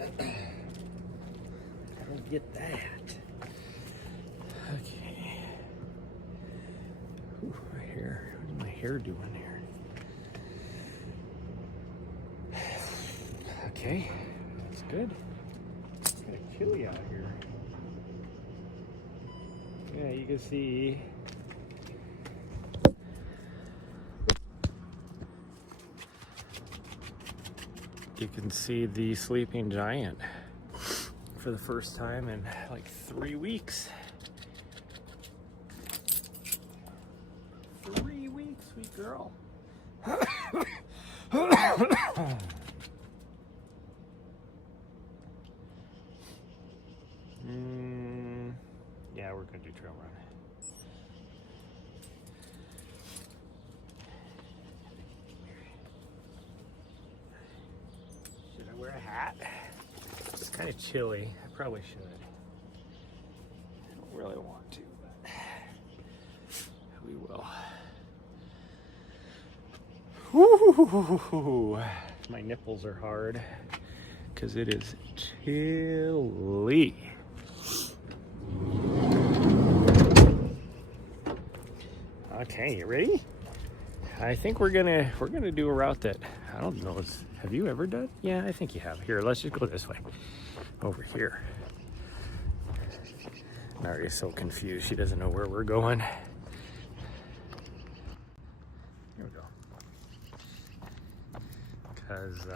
I don't get that. Okay. Ooh, my hair. What's my hair doing here? Okay, that's good. It's kind of chilly out here. Yeah, you can see. You can see the sleeping giant for the first time in like 3 weeks. 3 weeks, sweet girl. Yeah, we're gonna do trail run. Should I wear a hat? It's kind of chilly. I probably should. I don't really want to, but we will. Woo! My nipples are hard because it is chilly. Okay, you ready? I think we're gonna do a route that I don't know. Have you ever done? Yeah, I think you have. Here, let's just go this way. Over here. Nahri is so confused. She doesn't know where we're going. Here we go. Because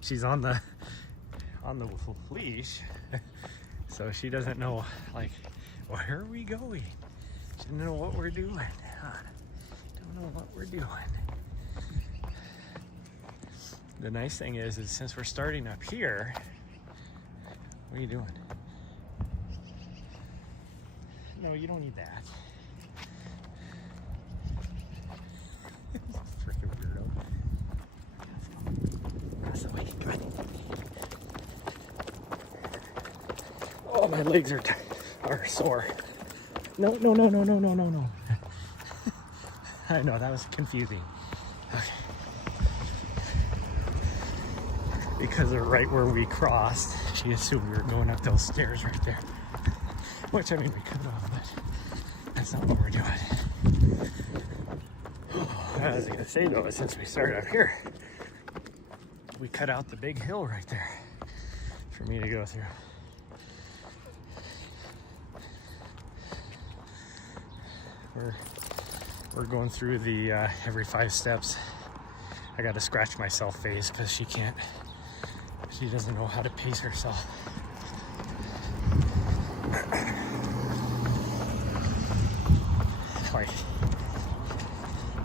she's on the leash, so she doesn't know, like, where are we going? She doesn't know what we're doing. Don't know what we're doing. The nice thing is since we're starting up here, what are you doing? No, you don't need that. Freaking weirdo. That's the way. Come on. Oh, my legs are sore. No. I know, that was confusing. Okay. Because they're right where we crossed, she assumed we were going up those stairs right there. Which, I mean, we could have, but that's not what we're doing. What I was going to say, though, is since we started up here, we cut out the big hill right there for me to go through. We're going through the every 5 steps. I got to scratch myself face because she doesn't know how to pace herself. Like,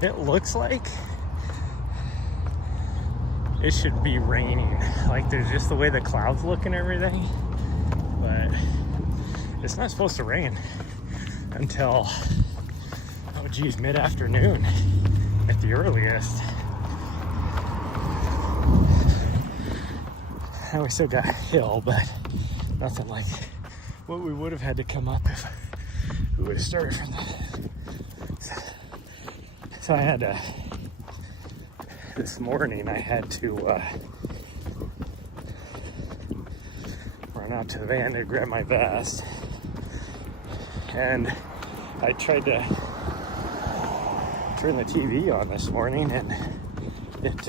it looks like it should be raining. Like, there's just the way the clouds look and everything, but it's not supposed to rain until, oh geez, mid-afternoon at the earliest. And we still got a hill, but nothing like what we would have had to come up if we would have started from that. So I had to, this morning I had to run out to the van to grab my vest, and I tried to turn the TV on this morning, and it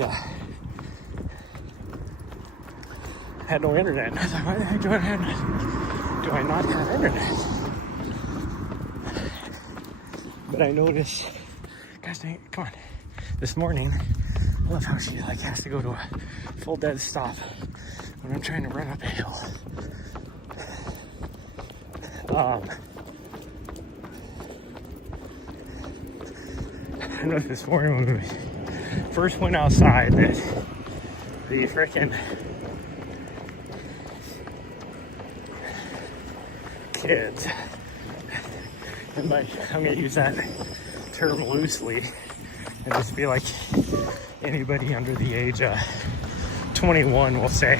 had no internet. And I was like, why the heck do I not have internet? But I noticed, gosh dang it, come on. This morning, I love how she like has to go to a full dead stop when I'm trying to run up a hill. I noticed this morning when we first went outside that the frickin' kids, and I'm gonna use that term loosely and just be like anybody under the age of 21, we'll say,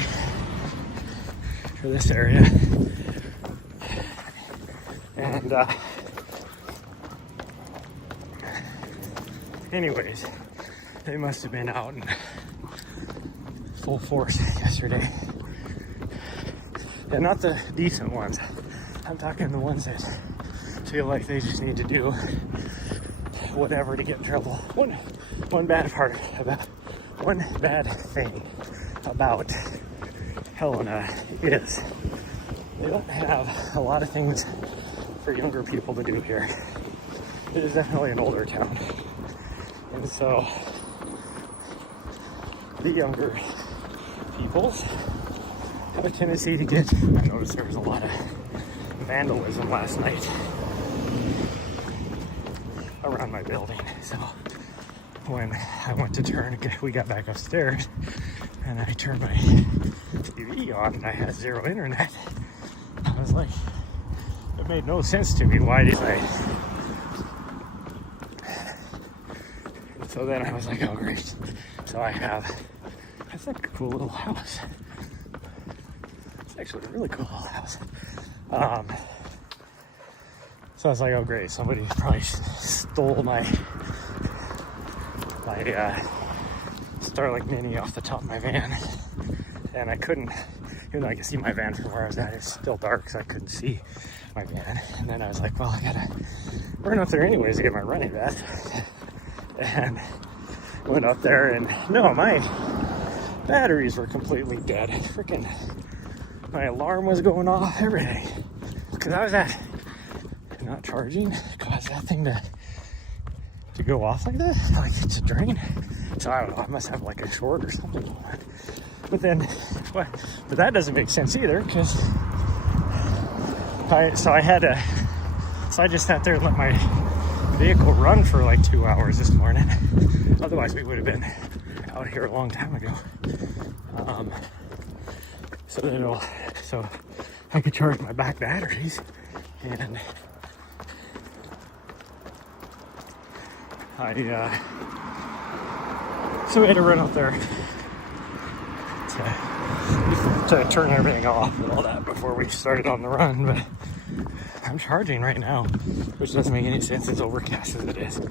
for this area. And anyways, they must have been out and full force yesterday. And not the decent ones. I'm talking the ones that feel like they just need to do whatever to get in trouble. One bad thing about Helena is they don't have a lot of things for younger people to do here. It is definitely an older town. And so the younger peoples have a tendency to get, I noticed there was a lot of vandalism last night around my building. So when I went to turn, we got back upstairs and I turned my TV on and I had zero internet. I was like, it made no sense to me. Why did I? So then I was like, oh great. So that's like a cool little house. It's actually a really cool little house. So I was like, oh great, somebody probably stole my Starlink Mini off the top of my van. And I couldn't, even though I could see my van from where I was at, it's still dark, so I couldn't see my van. And then I was like, well, I gotta run up there anyways to get my running vest. And went up there and no, my batteries were completely dead. Freaking, my alarm was going off, everything. Because I was not charging, caused that thing to go off like that, like to drain. So I don't know, I must have like a short or something going on. But then, but that doesn't make sense either, because I just sat there and let my vehicle run for like 2 hours this morning. Otherwise we would have been out here a long time ago. So I could charge my back batteries, and so we had to run up there to turn everything off and all that before we started on the run. But I'm charging right now, which doesn't make any sense as overcast as it is.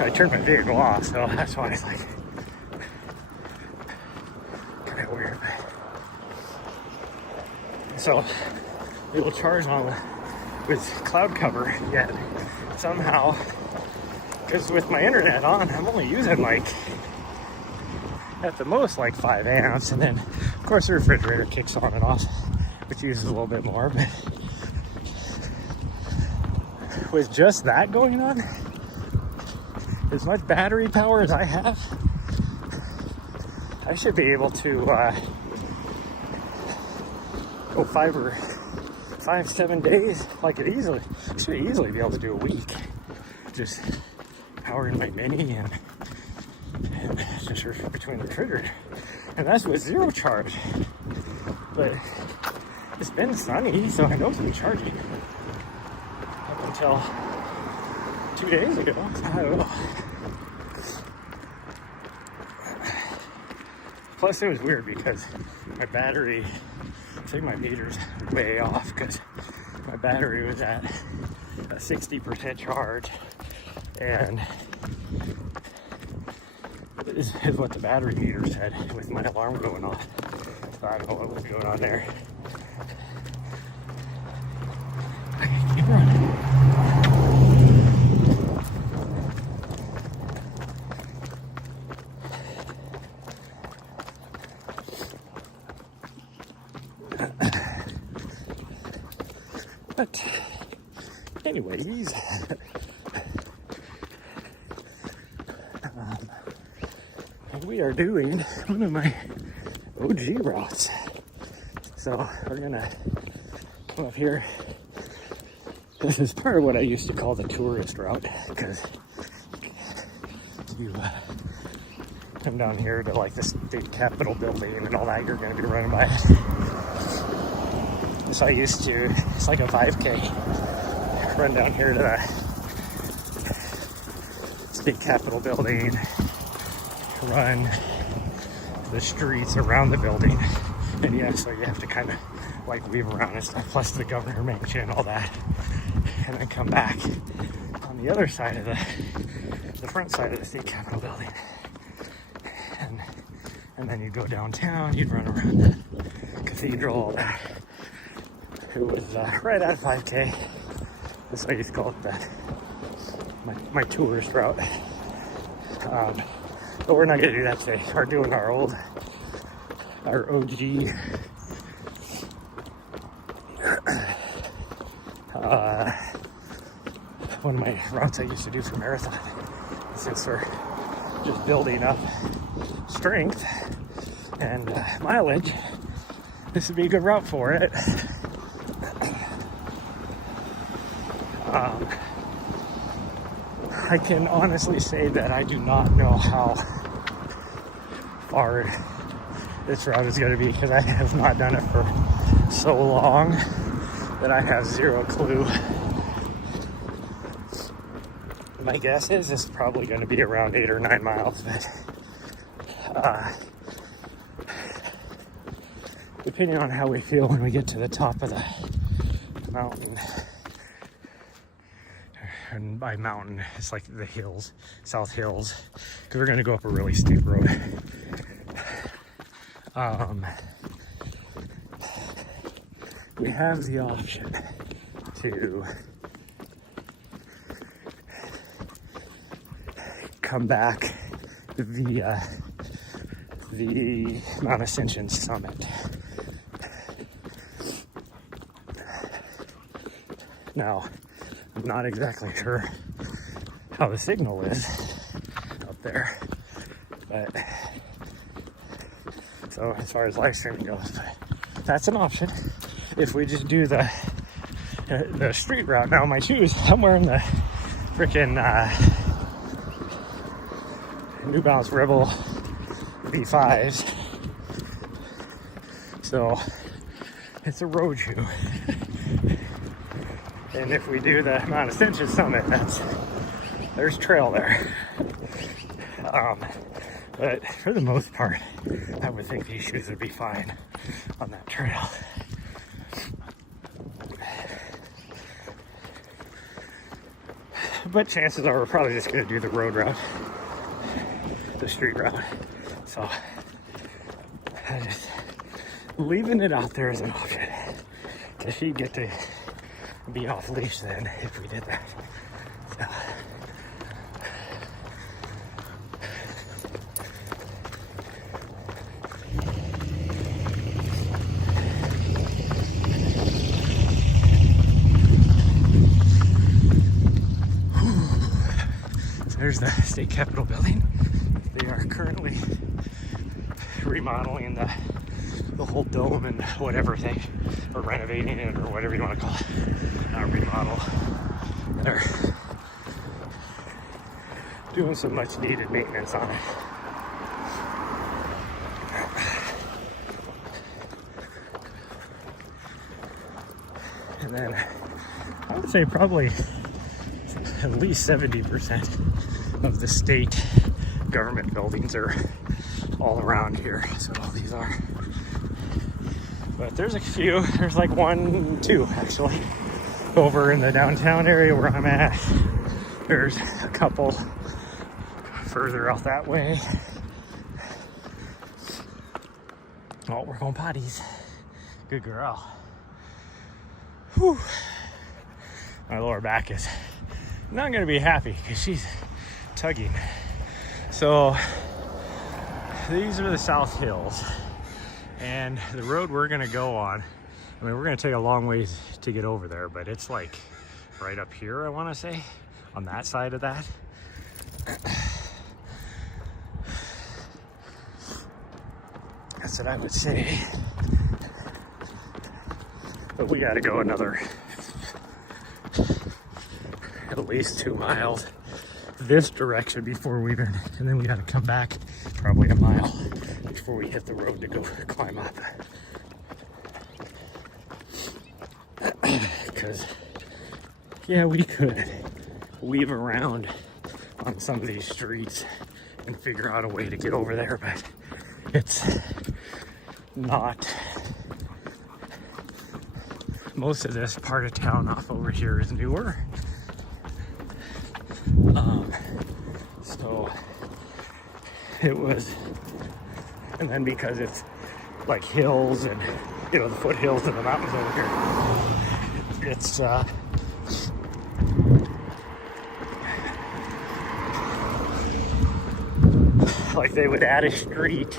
I turned my vehicle off, so that's why it's like kind of weird. So it will charge on with cloud cover yet somehow, because with my internet on, I'm only using like at the most like 5 amps, and then of course the refrigerator kicks on and off, which uses a little bit more. But with just that going on, as much battery power as I have, I should be able to go 7 days, like it easily. I should easily be able to do a week, just powering my Mini and just between the refrigerator, and that's with zero charge. But it's been sunny, so I know it's been charging up until 2 days ago. I don't know. Plus, it was weird because my battery, I think my meter's way off, because my battery was at a 60% charge, and is what the battery meter said with my alarm going off. So I don't know what was going on there. Okay, keep running. But anyways, we are doing one of my OG routes. So we're gonna come up here. This is part of what I used to call the tourist route, because you come down here to like the state capitol building and all that, you're gonna be running by it. So I used to, it's like a 5K, run down here to the state capitol building, run the streets around the building, and yeah, so you have to kind of like weave around and stuff, plus the governor mansion and all that, and then come back on the other side of the the front side of the state capitol building. And then you'd go downtown, you'd run around the cathedral, all that. It was right at 5K. That's why I used to call it that. My tourist route. But we're not gonna do that today. We're doing our OG one of my routes I used to do for marathon. Since we're just building up strength and mileage, this would be a good route for it. I can honestly say that I do not know how far this route is going to be because I have not done it for so long that I have zero clue. My guess is it's probably going to be around 8 or 9 miles, but depending on how we feel when we get to the top of the mountain, and by mountain, it's like the hills, South Hills, because we're going to go up a really steep road. We have the option to come back via the Mount Ascension summit. Now, I'm not exactly sure how the signal is up there, but so as far as live streaming goes, but that's an option. If we just do the street route. Now my shoes, I'm wearing the freaking New Balance Rebel V5s, so it's a road shoe. And if we do the Mount Ascension summit, there's trail there. But for the most part, I would think these shoes would be fine on that trail. But chances are we're probably just going to do the road route, the street route. So I just leaving it out there as an option, because she'd get to be off leash then if we did that. So. There's the state capitol building. They are currently remodeling the whole dome and whatever thing, or renovating it, or whatever you want to call it. Remodel. They're doing some much needed maintenance on it. And then I would say probably at least 70% of the state government buildings are all around here. So these are, but there's a few, there's like 1, 2 actually over in the downtown area where I'm at. There's a couple further out that way. Oh, we're going potties. Good girl. Whew. My lower back is not going to be happy because she's tugging. So these are the South Hills, and the road we're going to go on, I mean, we're going to take a long ways to get over there, but it's like right up here, I want to say, on that side of that. That's what I would say. But we got to go another at least 2 miles this direction before we even, and then we got to come back probably a mile before we hit the road to go climb up. Because yeah, we could weave around on some of these streets and figure out a way to get over there, but it's not. Most of this part of town off over here is newer. So it was, and then because it's like hills and, you know, the foothills and the mountains over here, it's like they would add a street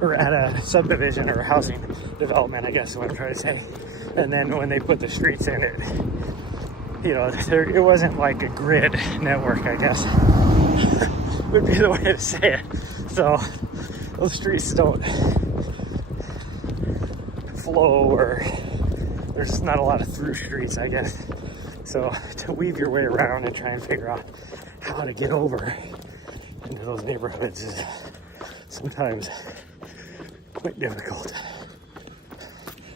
or add a subdivision or a housing development, I guess is what I'm trying to say. And then when they put the streets in it, you know, it wasn't like a grid network, I guess, would be the way to say it. So those streets don't flow, or there's just not a lot of through streets, I guess. So to weave your way around and try and figure out how to get over into those neighborhoods is sometimes quite difficult.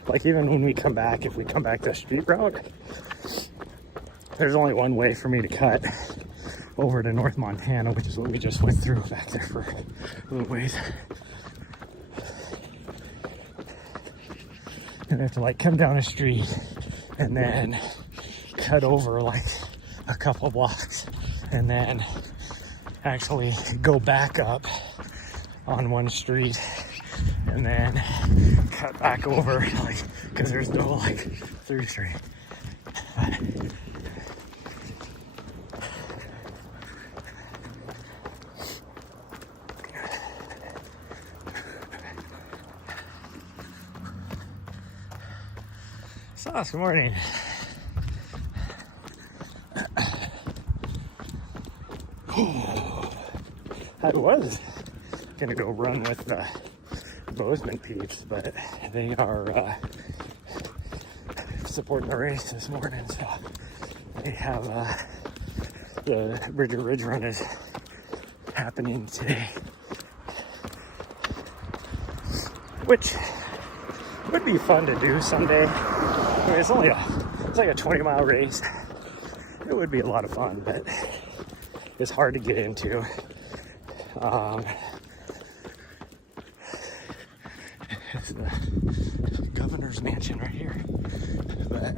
Like even when we come back, if we come back the street route, there's only one way for me to cut over to North Montana, which is what we just went through back there for a little ways. And I have to like come down a street and then cut over like a couple blocks and then actually go back up on one street and then cut back over, like, because there's no like through street. Sauce, good morning. I was gonna go run with the Bozeman peeps, but they are supporting the race this morning, so they have the Bridger Ridge Run is happening today, which would be fun to do someday. I mean, it's like a 20-mile race. It would be a lot of fun, but it's hard to get into. It's the governor's mansion right here, but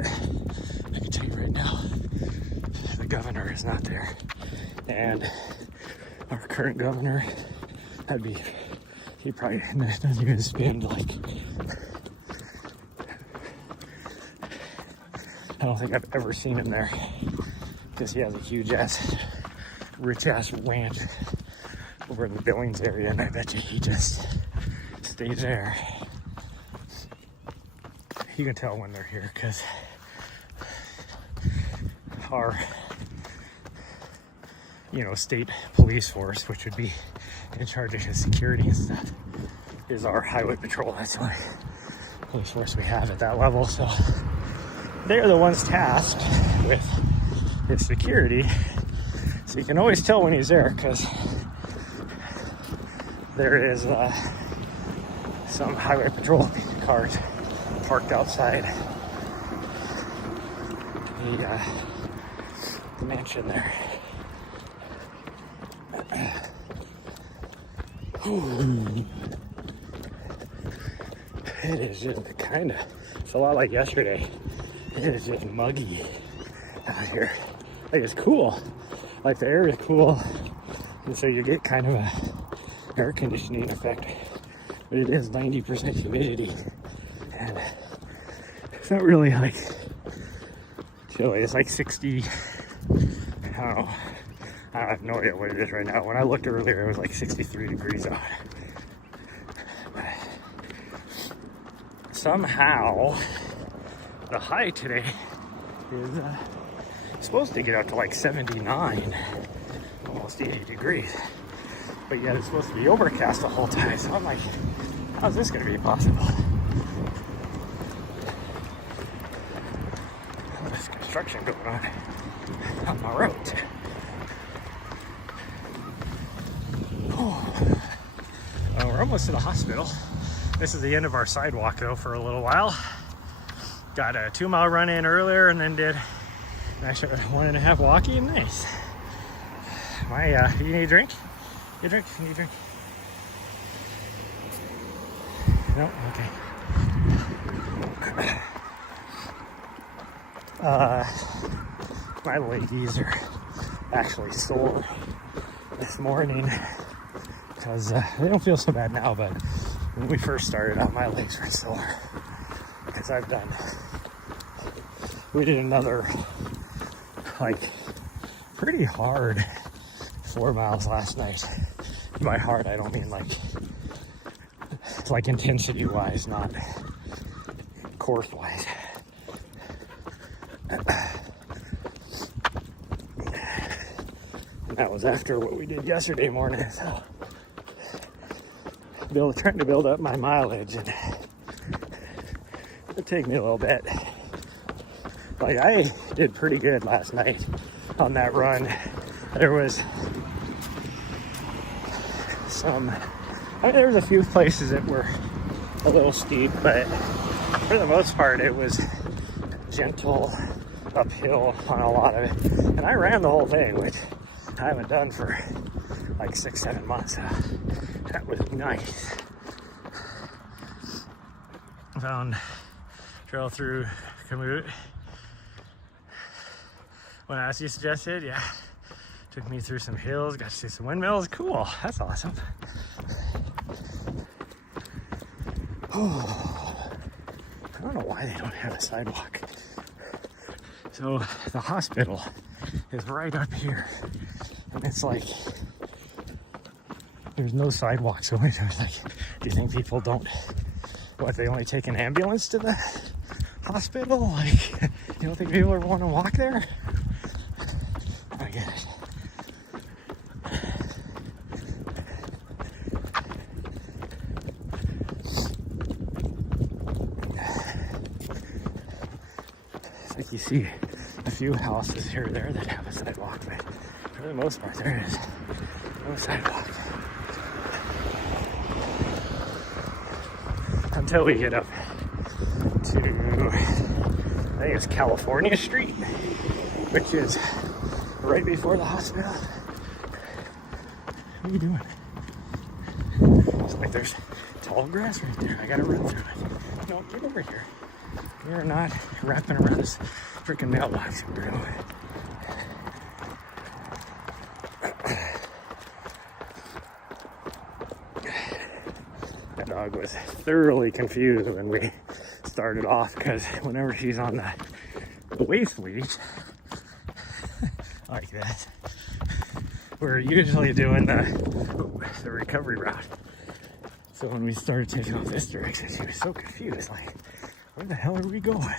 I can tell you right now, the governor is not there, and our current governor, he probably doesn't even spend like, I don't think I've ever seen him there, because he has a huge ass, rich ass ranch over in the Billings area, and I bet you he just stays there. You can tell when they're here because our, you know, state police force, which would be in charge of his security and stuff, is our highway patrol. That's the only police force we have at that level. So they're the ones tasked with his security. So you can always tell when he's there because there is some highway patrol cars parked outside the mansion there. It is just it's a lot like yesterday. It is just muggy out here. Like, it's cool. Like, the air is cool, and so you get kind of a air conditioning effect, but it is 90% humidity, and it's not really like chilly. It's like 60, I don't know, I have no idea what it is right now. When I looked earlier, it was like 63 degrees out. But somehow the high today is supposed to get up to like 79, almost 80 degrees, but yet it's supposed to be overcast the whole time. So I'm like, how's this going to be possible? There's construction going on my road. We're almost to the hospital. This is the end of our sidewalk though for a little while. Got a 2-mile run in earlier and then did an extra 1.5 walking. Nice. You need a drink? You need a drink? No? Okay. My ladies are actually sore this morning because they don't feel so bad now, but when we first started out, my legs were sore because we did another like pretty hard 4 miles last night. By hard, I don't mean like intensity wise, not course wise. And that was after what we did yesterday morning, so trying to build up my mileage, and it'll take me a little bit. Like, I did pretty good last night on that run. There was there was a few places that were a little steep, but for the most part it was gentle uphill on a lot of it. And I ran the whole thing, which I haven't done for like 6-7 months. That was nice. Found trail through Kamut. When as you suggested, yeah. Took me through some hills, got to see some windmills. Cool, that's awesome. Oh, I don't know why they don't have a sidewalk. So the hospital is right up here, and it's like there's no sidewalk. So I was like, do you think people don't? What, they only take an ambulance to the hospital? Like, you don't think people are want to walk there? I get it. You see a few houses here or there that have a sidewalk, but for the most part there is no sidewalk. Until we get up to, I think it's California Street, which is right before the hospital. What are you doing? It's like there's tall grass right there. I gotta run through it. No, get over here. You're not wrapping around this freaking mailbox, bro. That dog was thoroughly confused when we started off, because whenever she's on the waist leash, like that, we're usually doing the recovery route. So when we started taking off this direction, she was so confused, like, where the hell are we going?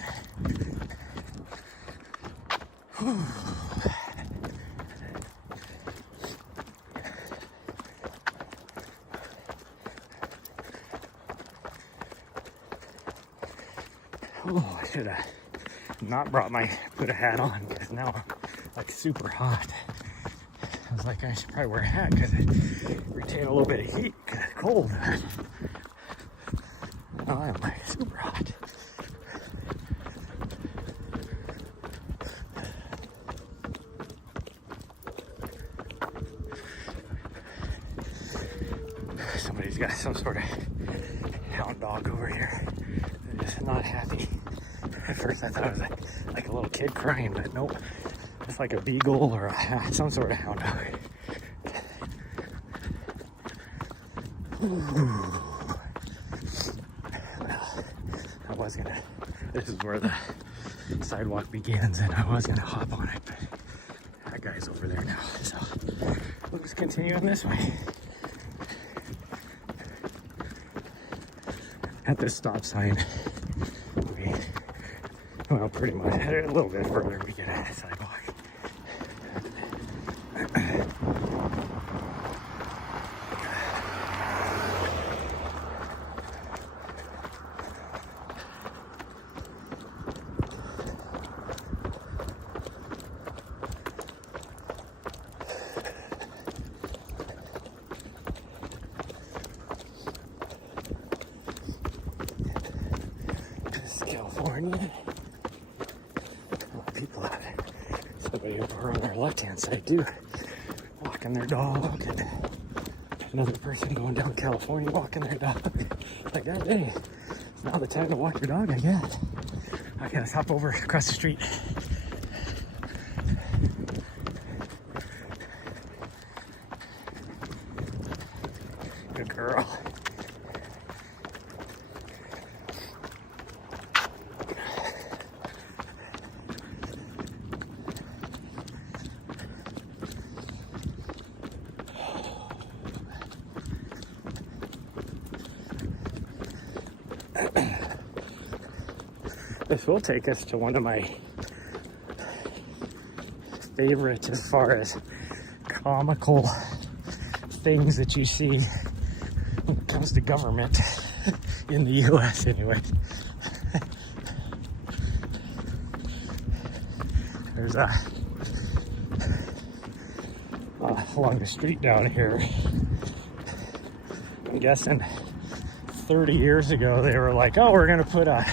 Oh, I should have not put a hat on, because now I'm like super hot. I was like, I should probably wear a hat because it retain a little bit of heat because it's cold. Now I'm like super hot. Somebody's got some sort of hound dog over here. They're just not happy. At first I thought it was like a little kid crying, but nope. It's like a beagle or some sort of hound dog. Well, this is where the sidewalk begins, and I was gonna hop on it, but that guy's over there now. So we'll just continue on this way. At this stop sign, well, pretty much a little bit further, we get a sidewalk. California. People out there. Somebody over on their left-hand side too, walking their dog, and another person going down California walking their dog. Like, God dang, it's now the time to walk your dog, I guess. Okay, let's hop over across the street. girl. This will take us to one of my favorites as far as comical things that you see when it comes to government in the US anyway. There's along the street down here, I'm guessing 30 years ago they were like, oh, we're gonna put a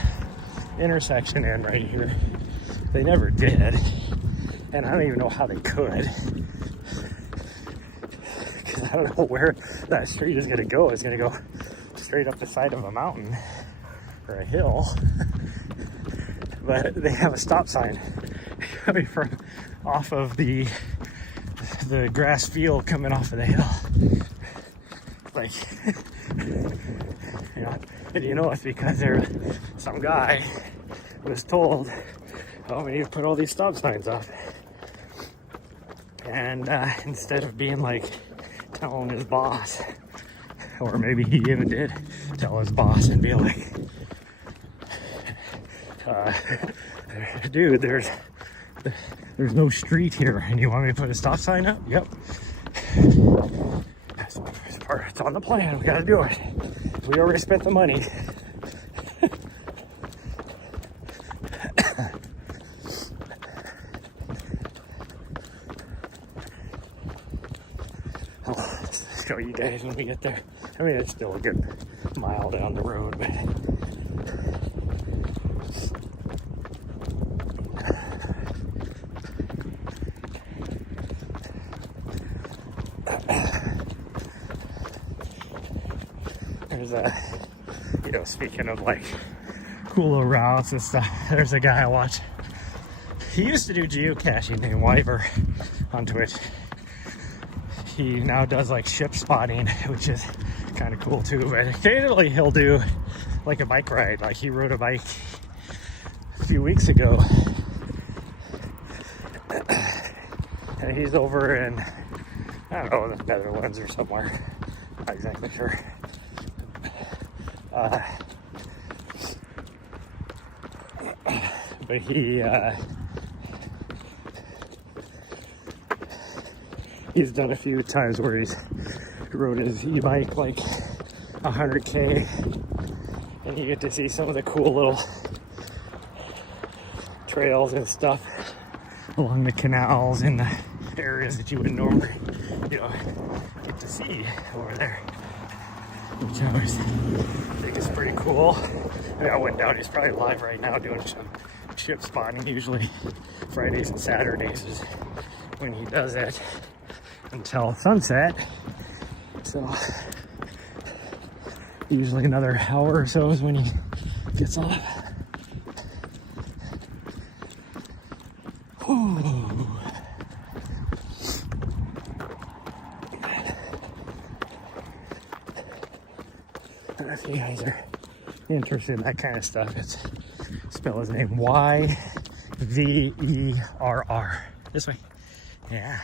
intersection in right here. They never did, and I don't even know how they could, because I don't know where that street is going to go. It's going to go straight up the side of a mountain or a hill, but they have a stop sign coming from off of the grass field coming off of the hill. Like, you know, and you know it's because some guy was told, oh, we need to put all these stop signs up. And instead of being like telling his boss, or maybe he even did tell his boss and be like, dude, there's no street here and you want me to put a stop sign up? Yep. It's on the plan. We gotta do it. We already spent the money. I'll show you guys when we get there. I mean, it's still a good mile down the road, but there's you know, speaking of like cool little routes and stuff, there's a guy I watch. He used to do geocaching named Wyver on Twitch. He now does like ship spotting, which is kind of cool too, but occasionally he'll do like a bike ride. Like he rode a bike a few weeks ago, and he's over in, I don't know, the Netherlands or somewhere, not exactly sure. But he's done a few times where he's rode his e-bike like 100K, and you get to see some of the cool little trails and stuff along the canals in the areas that you would normally, you know, get to see over there, which I always think is pretty cool. I mean, I went down, he's probably live right now doing some ship spotting. Usually Fridays and Saturdays is when he does it until sunset, so usually another hour or so is when he gets off. Whew. And if you guys are interested in that kind of stuff, it's spell his name Y-V-E-R-R. This way. Yeah.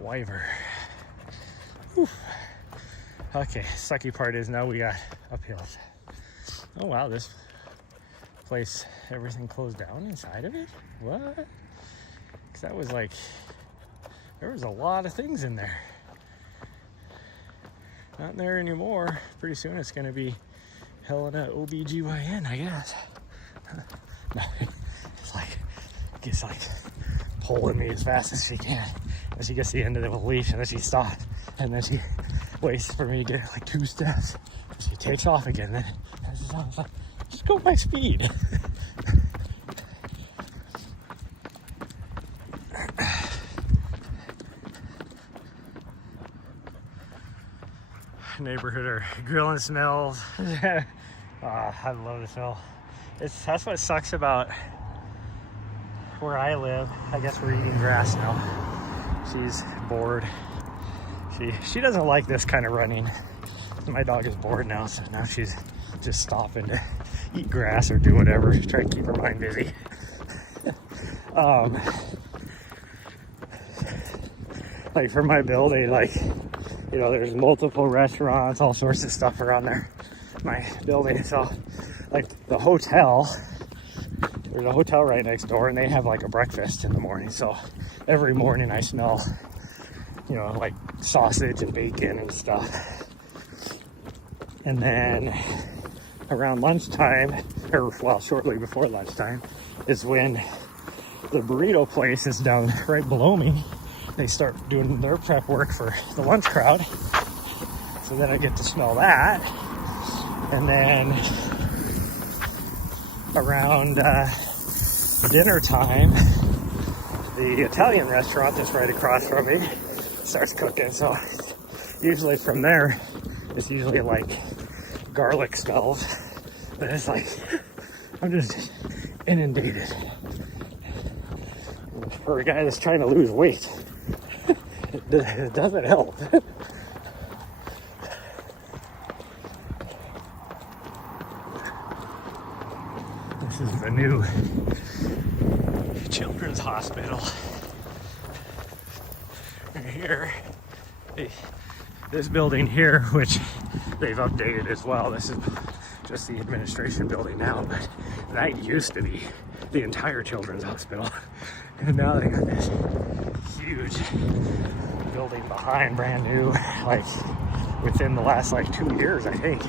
Wyver. Whew. Okay, sucky part is now we got uphills. Oh wow, this place, everything closed down inside of it? What? Because that was like, there was a lot of things in there. Not in there anymore. Pretty soon it's going to be Helena OBGYN, I guess. It's like pulling me as fast as she can. And she gets to the end of the leash and then she stops. And then she waits for me to get like 2 steps. She takes off again. Then I was like, just go by speed. Neighborhood or grilling smells. I love the smell. That's what sucks about where I live. I guess we're eating grass now. She's bored She doesn't like this kind of running. My dog is bored now, so now she's just stopping to eat grass or do whatever. She's trying to keep her mind busy. Like for my building, like, you know, there's multiple restaurants, all sorts of stuff around there, my building. So like the hotel, there's a hotel right next door, and they have like a breakfast in the morning. So every morning I smell, you know, like sausage and bacon and stuff. And then around lunchtime, or well, shortly before lunchtime, is when the burrito place is down right below me. They start doing their prep work for the lunch crowd. So then I get to smell that. And then around dinner time, the Italian restaurant that's right across from me starts cooking. So usually from there, it's usually like garlic smells. But it's like, I'm just inundated. For a guy that's trying to lose weight, it doesn't help. This is the new children's hospital. Right here, this building here, which they've updated as well. This is just the administration building now, but that used to be the entire children's hospital. And now they got this huge building behind, brand new, like within the last like 2 years, I think.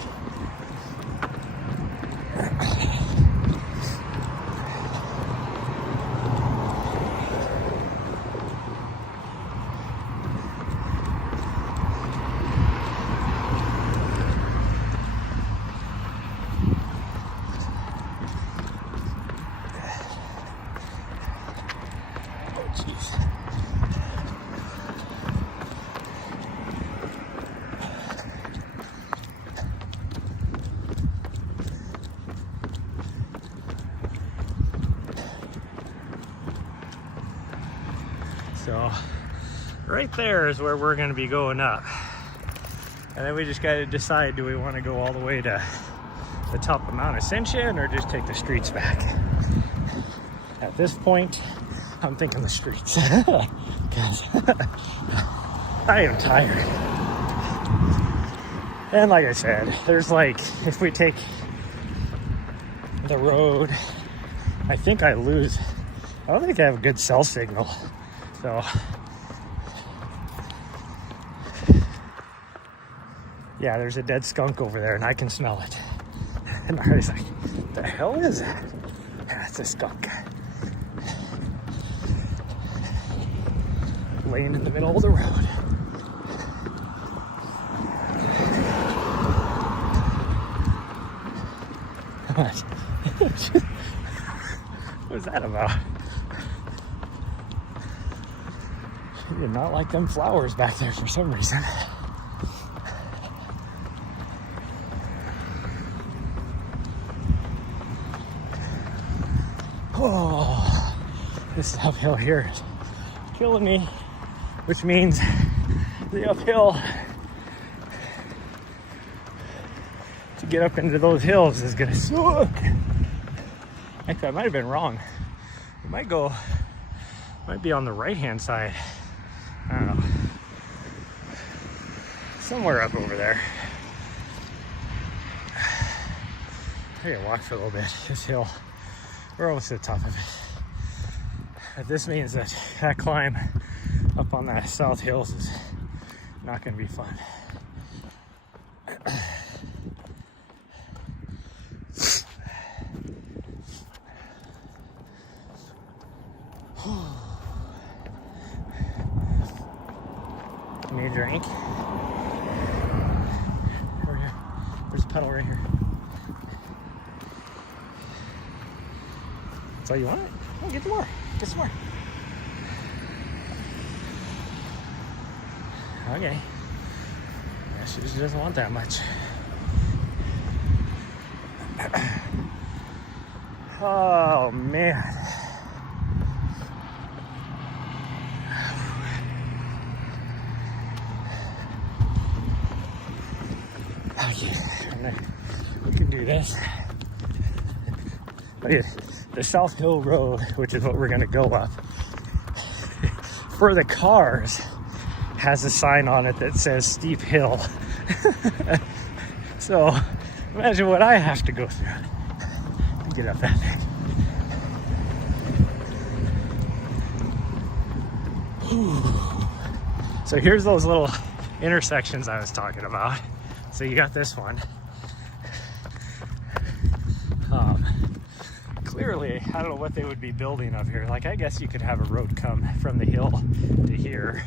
So right there is where we're going to be going up. And then we just got to decide, do we want to go all the way to the top of Mount Ascension or just take the streets back? At this point, I'm thinking the streets. Because I am tired. And like I said, there's like, if we take the road, I think I lose. I don't think I have a good cell signal. So, yeah, there's a dead skunk over there, and I can smell it. And Nahri's like, what the hell is that? Yeah, it's a skunk. Laying in the middle of the road. What was that about? She did not like them flowers back there for some reason. Oh, this uphill here is killing me, which means the uphill to get up into those hills is gonna suck. Actually, I might have been wrong. It might be on the right-hand side. I don't know. Somewhere up over there. I gotta walk for a little bit. This hill, we're almost to the top of it. But this means that that climb up on that South Hills is not gonna be fun. Need a drink? Over here. There's a puddle right here. That's all you want? Oh, get some more. Get some more. Okay. Yeah, she just doesn't want that much. Oh, man. this. Look at the South Hill Road, which is what we're gonna go up. For the cars, has a sign on it that says steep hill. So imagine what I have to go through to get up that thing. So here's those little intersections I was talking about. So you got this one. Clearly, I don't know what they would be building up here. Like, I guess you could have a road come from the hill to here.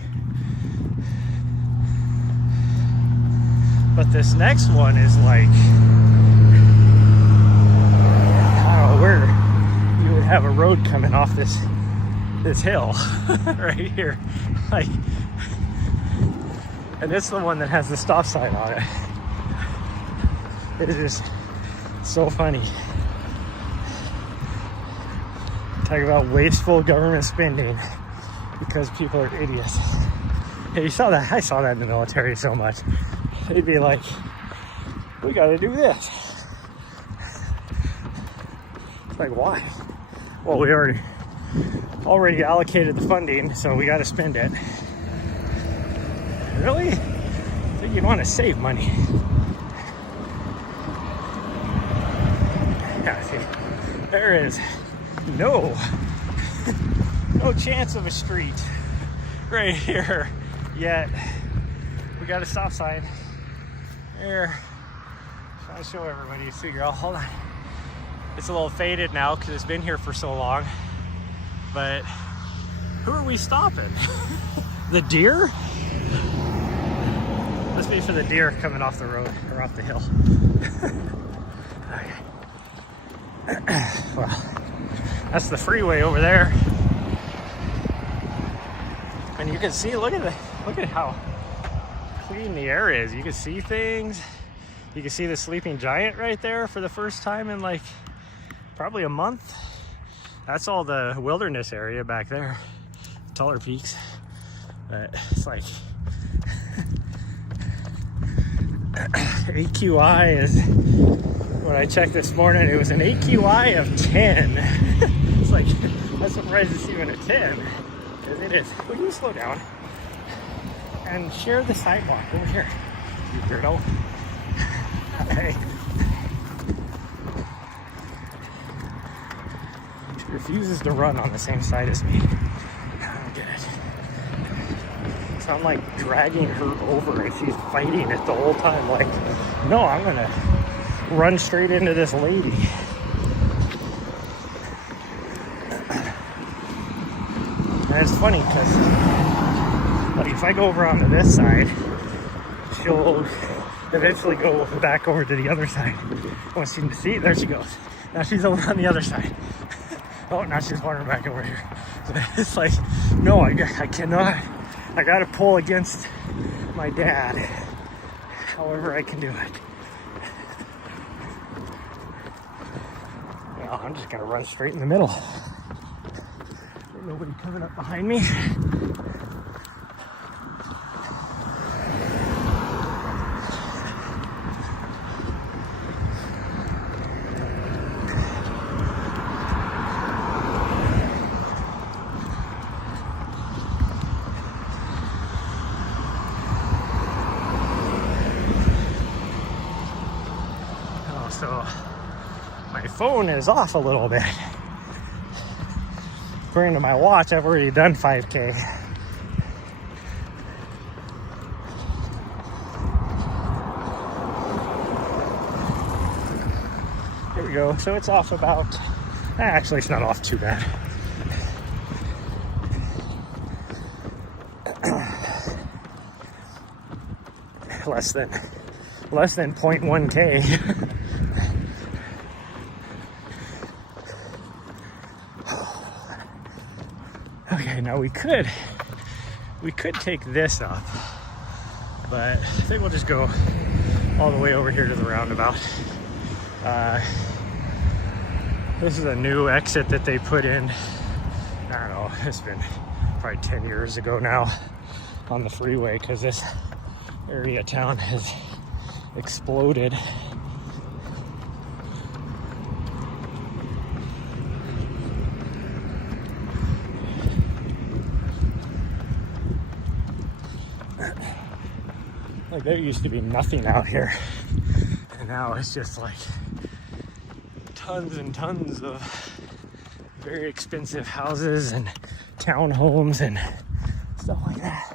But this next one is like, I don't know where you would have a road coming off this hill right here. Like, and it's the one that has the stop sign on it. It is just so funny. Talk about wasteful government spending because people are idiots. Hey, you saw that? I saw that in the military so much. They'd be like, we got to do this. It's like, why? Well, we already allocated the funding, so we got to spend it. Really? I think you'd want to save money. Yeah, see, there is no chance of a street right here yet. We got a stop sign there. Trying to show everybody. Figure out. Hold on. It's a little faded now because it's been here for so long. But who are we stopping? The deer? Must be for the deer coming off the road or off the hill. Okay. Well, that's the freeway over there. And you can see, look at how clean the air is. You can see things. You can see the sleeping giant right there for the first time in like probably a month. That's all the wilderness area back there, taller peaks. But it's like AQI is, when I checked this morning, it was an AQI of 10. It's like, I'm surprised it's even a 10, because it is. Will you slow down and share the sidewalk over here, you weirdo? Hey. She refuses to run on the same side as me. I don't get it. So I'm like dragging her over and she's fighting it the whole time. Like, no, I'm gonna run straight into this lady. And it's funny because, like, if I go over onto this side, she'll eventually go back over to the other side. Oh, see, there she goes. Now she's over on the other side. Oh, now she's wandering back over here. So it's like, no, I cannot. I gotta pull against my dad. However I can do it. Well, I'm just gonna run straight in the middle. There's nobody coming up behind me. So my phone is off a little bit. According to my watch, I've already done 5K. There we go. So it's off about, actually it's not off too bad. Less than 0.1K. Okay, now we could take this up, but I think we'll just go all the way over here to the roundabout. This is a new exit that they put in, I don't know, it's been probably 10 years ago now on the freeway, because this area of town has exploded. Like there used to be nothing out here, and now it's just like tons and tons of very expensive houses and townhomes and stuff like that.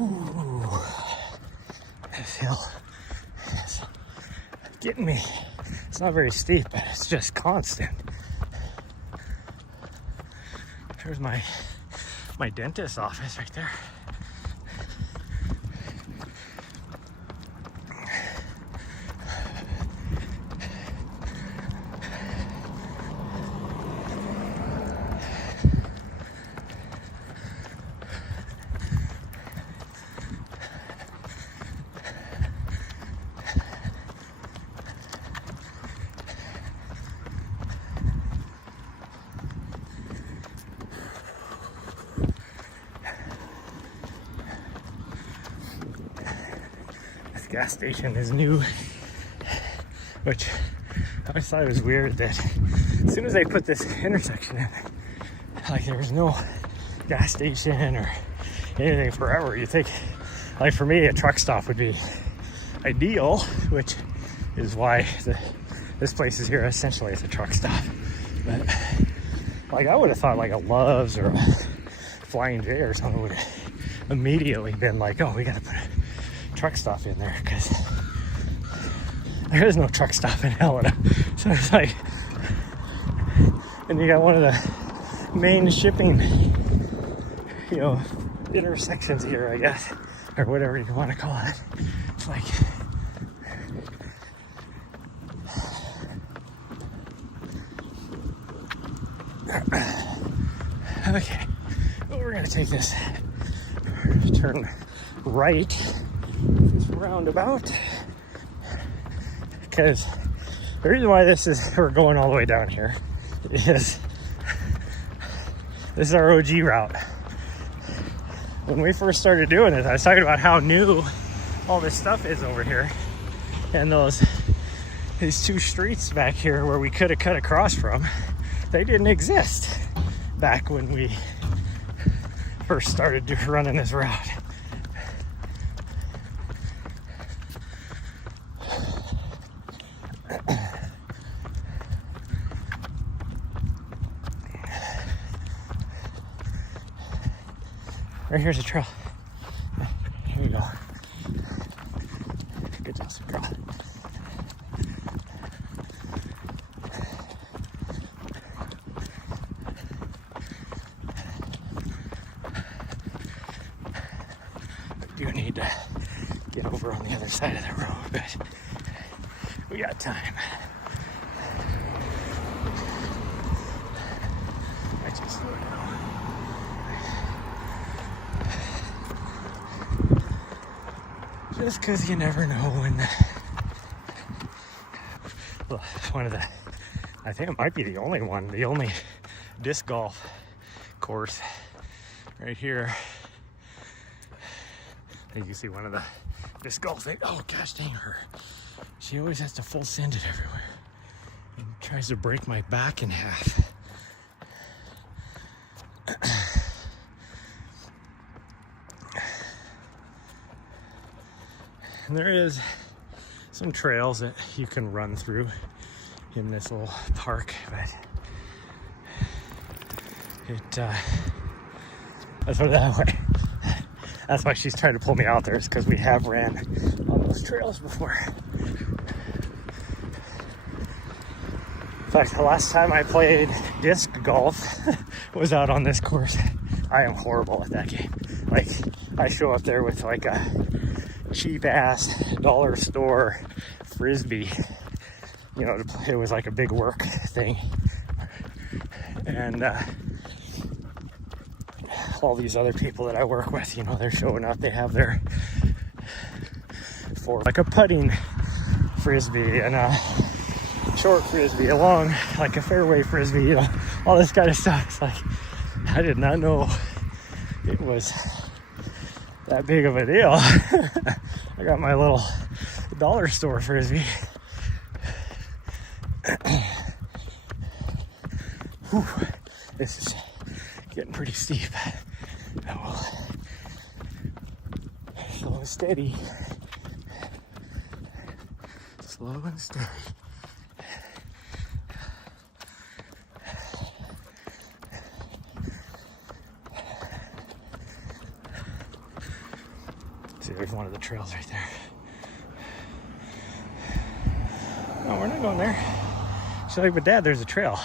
Ooh, this hill is getting me. It's not very steep, but it's just constant. There's my dentist's office right there. Gas station is new, which I always thought it was weird that as soon as they put this intersection in, like there was no gas station or anything forever. You think, like for me, a truck stop would be ideal, which is why this place is here essentially as a truck stop. But like I would have thought like a Love's or a Flying J or something would have immediately been like, oh, we gotta put a truck stop in there, because there is no truck stop in Helena. So it's like, and you got one of the main shipping, intersections here, I guess, or whatever you want to call it. It's like, okay, well, we're gonna take this turn right, this roundabout, because the reason why we're going all the way down here is this is our OG route. When we first started doing this, I was talking about how new all this stuff is over here, and these two streets back here where we could have cut across from, they didn't exist back when we first started running this route. Right here's a trail. Here we go. Good job, girl. We do need to get over on the other side of the road, but we got time. I just slow down. Just because you never know when I think it might be the only disc golf course right here. You can see one of the disc golf things. Oh gosh dang her. She always has to full send it everywhere and tries to break my back in half. And there is some trails that you can run through in this little park, but let's put it that way. That's why she's trying to pull me out there, is because we have ran on those trails before. In fact, the last time I played disc golf was out on this course. I am horrible at that game. Like, I show up there with like a cheap ass dollar store frisbee. You know, it was like a big work thing. And all these other people that I work with, you know, they're showing up. They have their for like a putting frisbee and a short frisbee, along like a fairway frisbee, you know, all this kind of stuff. It's like, I did not know it was that big of a deal. I got my little dollar store frisbee. Whew, this is getting pretty steep. Oh, well, slow and steady. Slow and steady. See, there's one of the trails right there. No, we're not going there. She's like, but Dad, there's a trail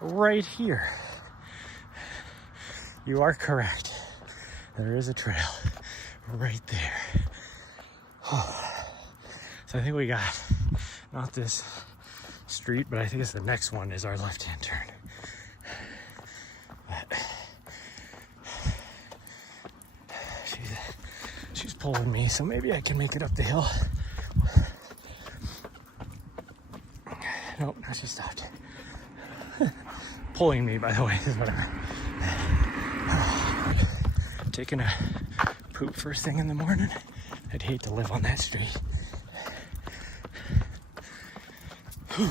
right here. You are correct. There is a trail right there. So I think we got, not this street, but I think it's the next one is our left-hand turn. But she's pulling me, so maybe I can make it up the hill. Nope, no, she stopped. Pulling me, by the way, is whatever. Taking a poop first thing in the morning. I'd hate to live on that street. Whew.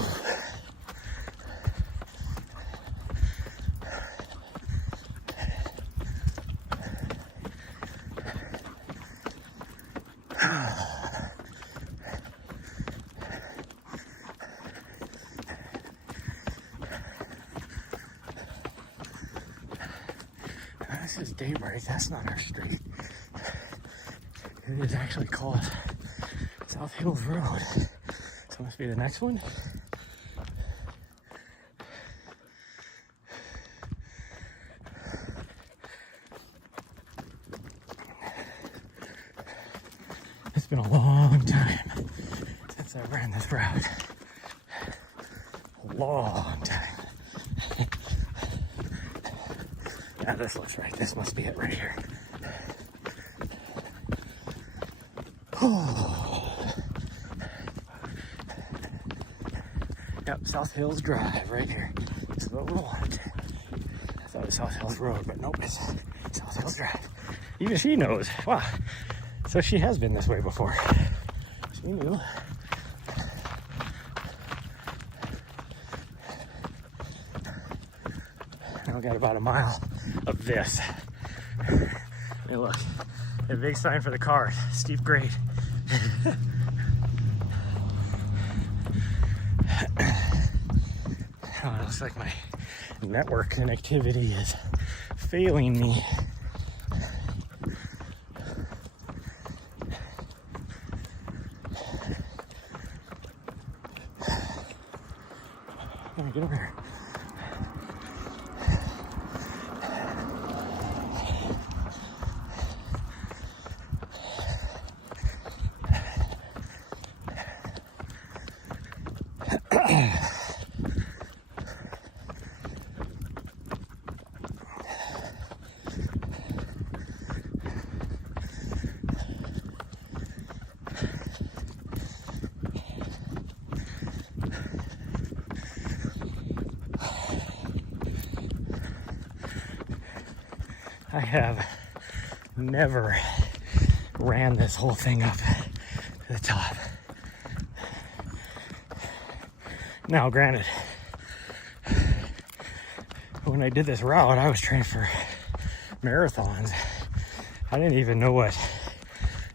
This is Daybreak. That's not our street. It is actually called South Hills Road. So it must be the next one. It's been a long time since I ran this route. A long time. Yeah, this looks right. This must be it right here. Yep, South Hills Drive right here. It's a little one. I thought it was South Hills Road, but nope, it's South Hills Drive. Even she knows. Wow. So she has been this way before. She knew. Now we got about a mile of this. Hey, look, a big sign for the car, steep grade. Oh, it looks like my network connectivity is failing me. Get over here. I have never ran this whole thing up to the top. Now, granted, when I did this route, I was training for marathons. I didn't even know what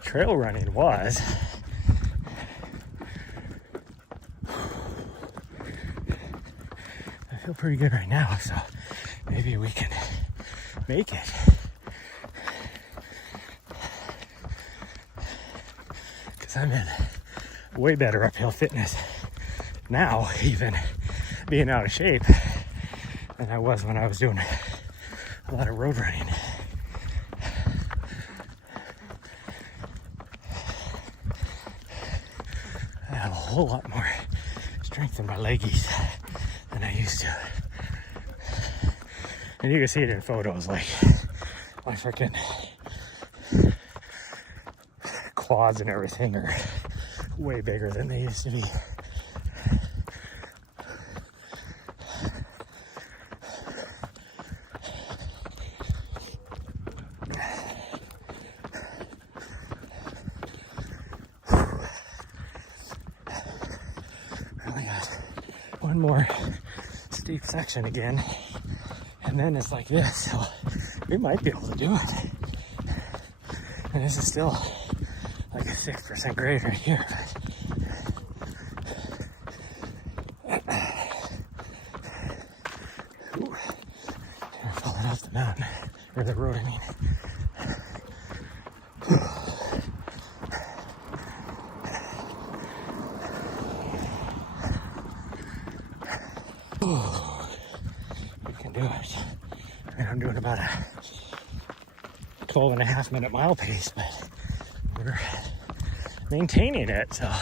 trail running was. I feel pretty good right now, so maybe we can make it. because I'm in way better uphill fitness now, even being out of shape, than I was when I was doing a lot of road running. I have a whole lot more strength in my leggies than I used to. And you can see it in photos, like my freaking quads and everything are way bigger than they used to be. Really got one more steep section again, and then it's like this, so we might be able to do it. And this is still like a 6% grade right here. Ooh, we're falling off the mountain, or the road, I mean. We can do it. And I'm doing about a 12.5-minute mile pace, but we're maintaining it, so.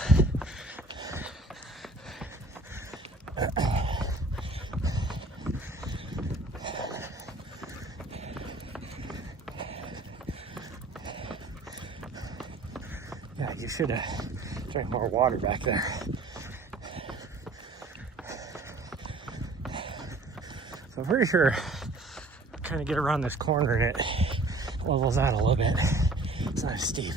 Yeah, you should drink more water back there. So I'm pretty sure kind of get around this corner and it levels out a little bit. It's not as steep.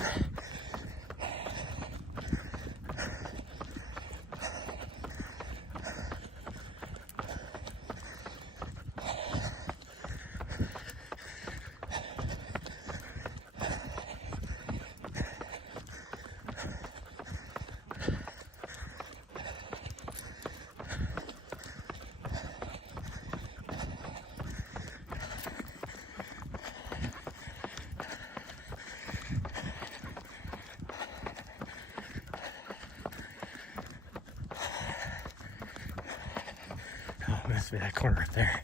Must be that corner up there.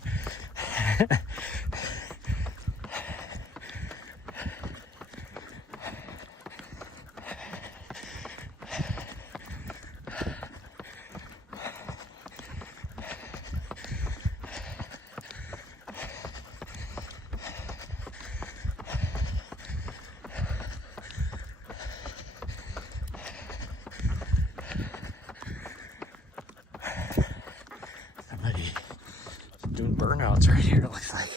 Doing burnouts right here, it looks like.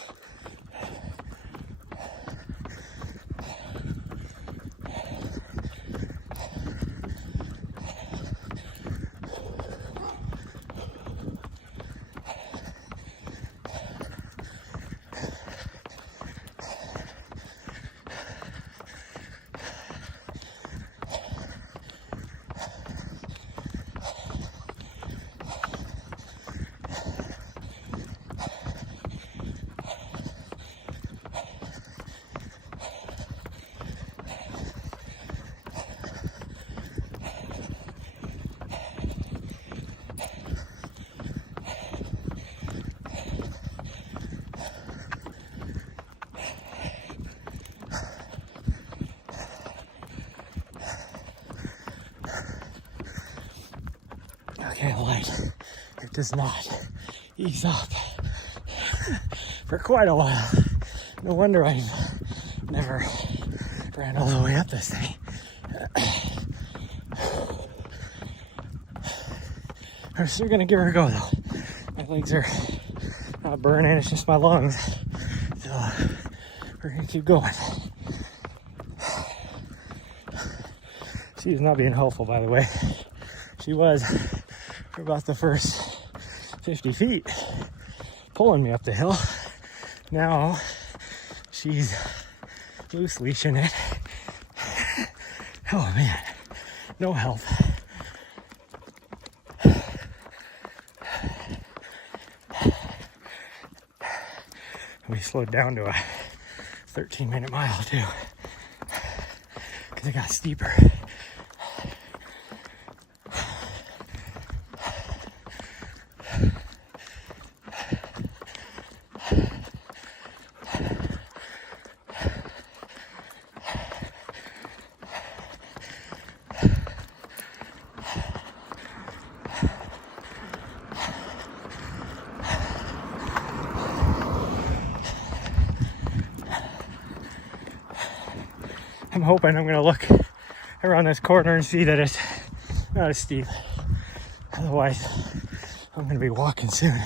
Okay, light. It does not ease up for quite a while. No wonder I've never ran all the way up this thing. I'm still gonna give her a go though. My legs are not burning, it's just my lungs. So we're gonna keep going. She was not being helpful, by the way. She was for about the first 50 feet pulling me up the hill. Now she's loose leashing it. Oh man, no help. We slowed down to a 13-minute mile too, because it got steeper. I'm hoping I'm gonna look around this corner and see that it's not as steep. Otherwise, I'm gonna be walking soon.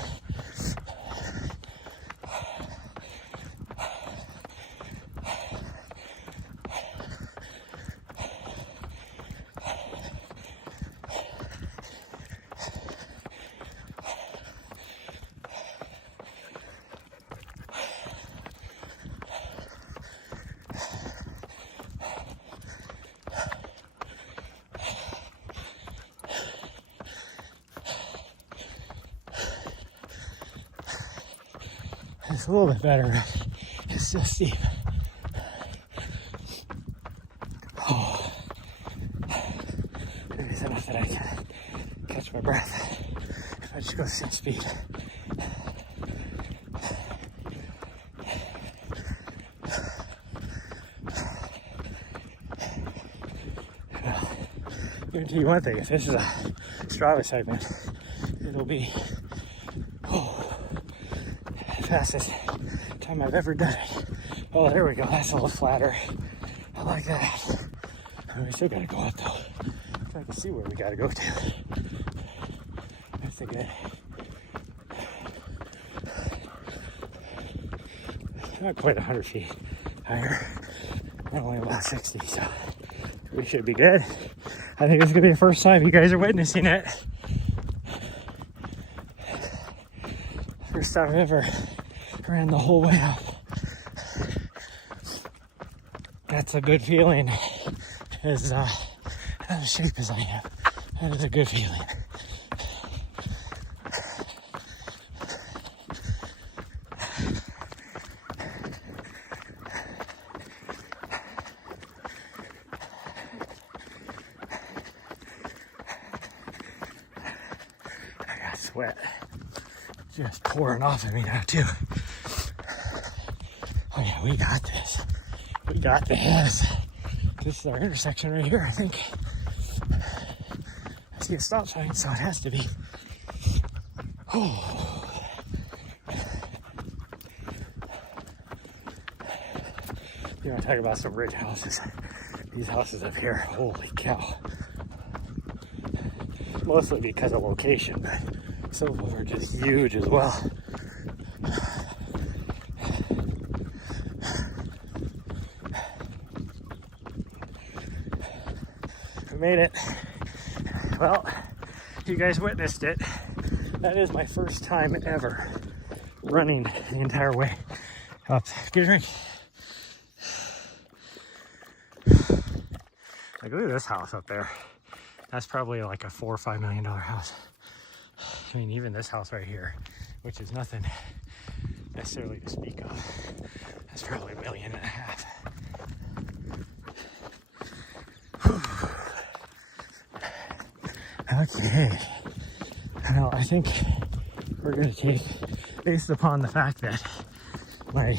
It's a little bit better. It's still steep. Oh, maybe it's enough that I can catch my breath if I just go the same speed. I'm gonna tell you one thing: if this is a Strava segment, it'll be the fastest time I've ever done it. Oh, there we go. That's a little flatter. I like that. We still gotta go up though. So I can see where we gotta go to. That's a good. Not quite 100 feet higher. Only about 60, so we should be good. I think this is gonna be the first time you guys are witnessing it. First time I ever ran the whole way up. That's a good feeling. As out of shape as I am, that is a good feeling. I got sweat just pouring off of me now too. Oh yeah, we got this. We got this. This is our intersection right here, I think. I see a stop sign, so it has to be. Oh. You want to talk about some rich houses? These houses up here, holy cow. Mostly because of location, but some of them are just huge as well. We made it. Well, you guys witnessed it. That is my first time ever running the entire way up. Get a drink. Like, look at this house up there. That's probably like a $4 or $5 million house. I mean, even this house right here, which is nothing necessarily to speak of, that's probably $1.5 million. Okay. Well, I think we're going to take, based upon the fact that my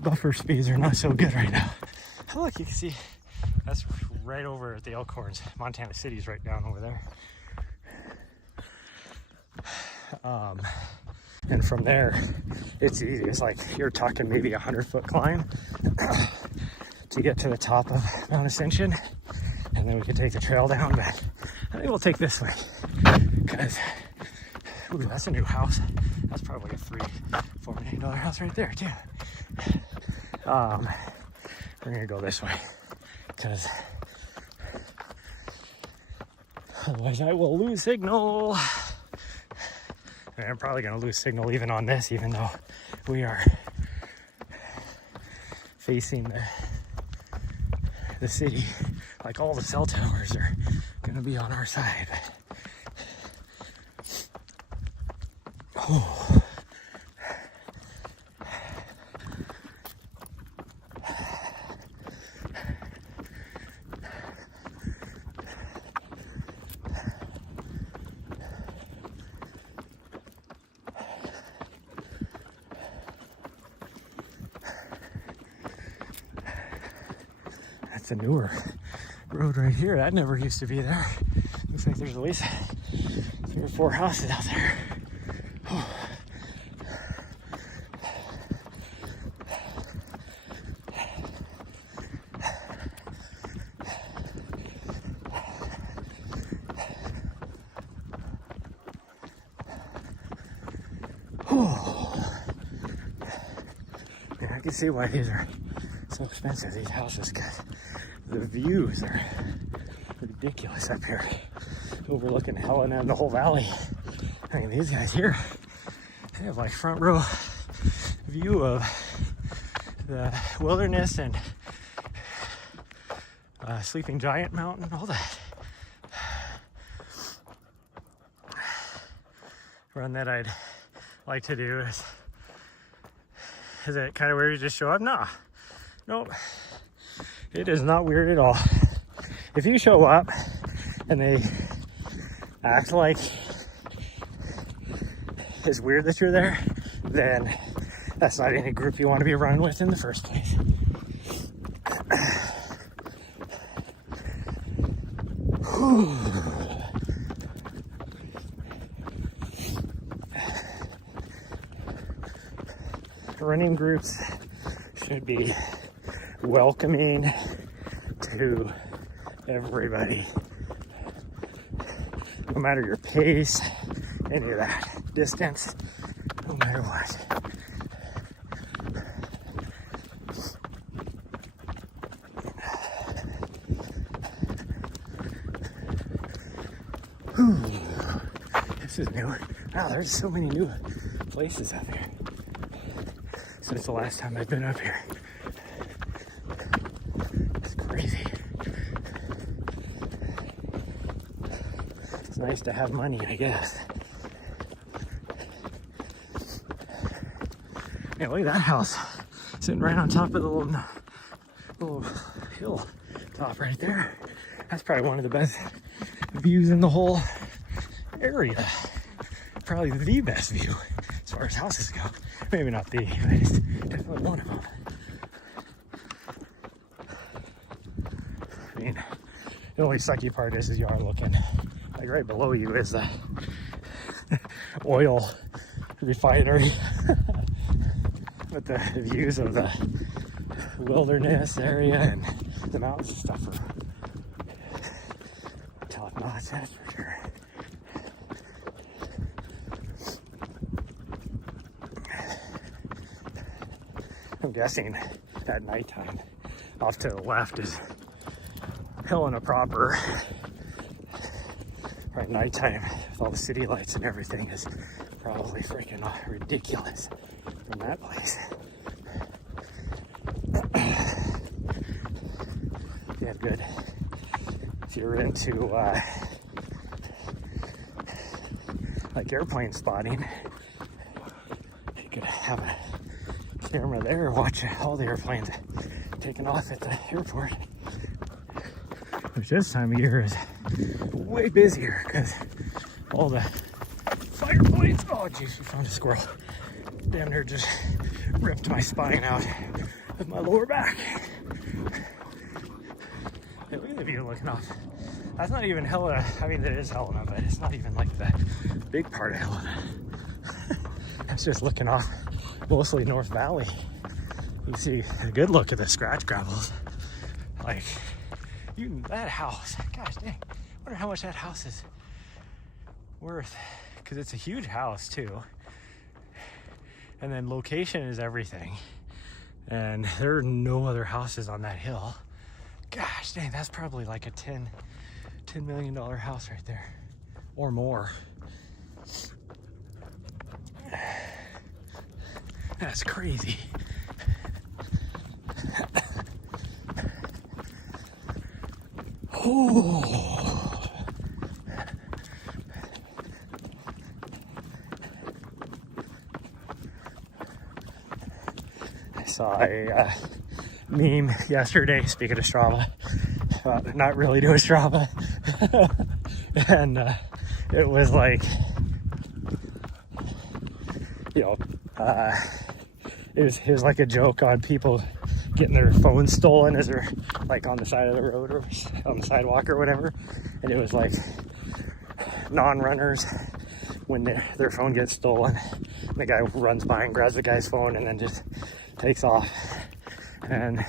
buffer speeds are not so good right now. Oh, look, you can see that's right over at the Elkhorns. Montana City's right down over there. And from there, it's easy. It's like you're talking maybe 100-foot climb to get to the top of Mount Ascension. And then we can take the trail down, but I think we'll take this way because, ooh, that's a new house. That's probably a $3-4 million house right there too. We're gonna go this way because otherwise I will lose signal. And I'm probably gonna lose signal even on this, even though we are facing the city. Like, all the cell towers are gonna be on our side. Oh. That's a newer road right here. That never used to be there. Looks like there's at least 3 or 4 houses out there. Oh. Oh, yeah, I can see why these are so expensive, these houses, because the views are ridiculous up here, overlooking Helena and the whole valley. I mean, these guys here, they have like front row view of the wilderness and Sleeping Giant Mountain, all that. Run that I'd like to do is it kind of weird to just show up? Nah, nope, it is not weird at all. If you show up and they act like it's weird that you're there, then that's not any group you want to be running with in the first place. Running groups should be welcoming to everybody, no matter your pace, any of that, distance, no matter what. This is new. Wow, there's so many new places up here since the last time I've been up here. It's crazy. It's nice to have money, I guess. Yeah, look at that house sitting right on top of the little hill top right there. That's probably one of the best views in the whole area. Probably the best view as far as houses go. Maybe not the, but it's definitely one of them. I mean, the only sucky part is you are looking, like right below you is the oil refinery. But the views of the wilderness area and the mountains and stuff are top notch, that's for sure. I'm guessing at nighttime, off to the left is Helena proper. Right, nighttime with all the city lights and everything is probably freaking ridiculous from that place. Yeah, good. If you're into like airplane spotting, you could have a camera there, watch all the airplanes taking off at the airport. Which this time of year is way busier because all the fighter planes. Oh geez, we found a squirrel. Damn near just ripped my spine out of my lower back. Hey, look at the view looking off. That's not even Helena. I mean, it is Helena, but it's not even like the big part of Helena. It's just looking off mostly North Valley. You can see a good look at the scratch gravels. Like, that house, gosh dang, I wonder how much that house is worth, because it's a huge house too. And then location is everything. And there are no other houses on that hill. Gosh dang, that's probably like a $10 million house right there, or more. That's crazy. Oh. I saw a meme yesterday, speaking of Strava, not really doing Strava, and it was like, you know, it was like a joke on people getting their phones stolen as they're like on the side of the road or on the sidewalk or whatever. And it was like non-runners, when their phone gets stolen, the guy runs by and grabs the guy's phone and then just takes off. And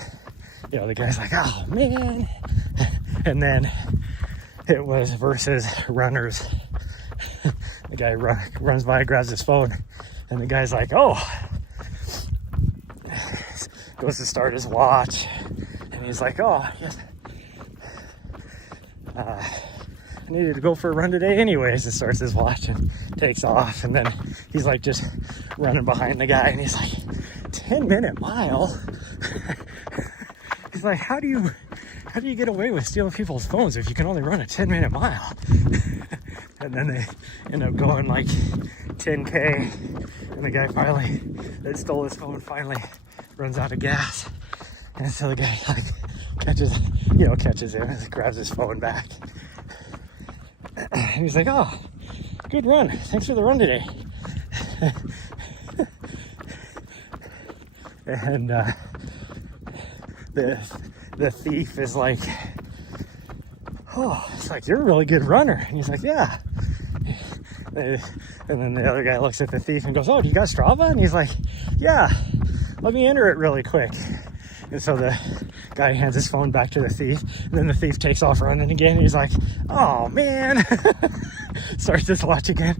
you know, the guy's like, oh man. And then it was versus runners. The guy runs by, grabs his phone, And the guy's like, oh, goes to start his watch. And he's like, oh, yes. I needed to go for a run today anyways. And starts his watch and takes off. And then he's like just running behind the guy. And he's like, 10-minute mile? He's like, how do you get away with stealing people's phones if you can only run a 10-minute mile? And then they end up going like 10K, and the guy finally that stole his phone finally runs out of gas, and so the guy like catches him and grabs his phone back. And he's like, oh, good run, thanks for the run today. And the thief is like, oh, it's like, you're a really good runner. And he's like, yeah. And then the other guy looks at the thief and goes, oh, do you got Strava? And he's like, yeah, let me enter it really quick. And so the guy hands his phone back to the thief, and then the thief takes off running again. And he's like, oh man. Starts his watch again.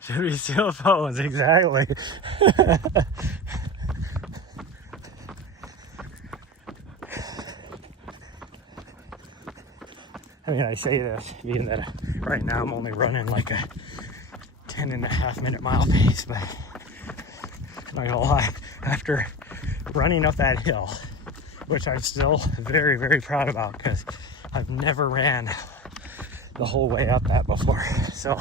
Should we steal phones? Exactly. I mean, I say this, being that right now I'm only running like a 10.5 mile pace, but I'm not gonna lie, after running up that hill, which I'm still very, very proud about because I've never ran the whole way up that before. So,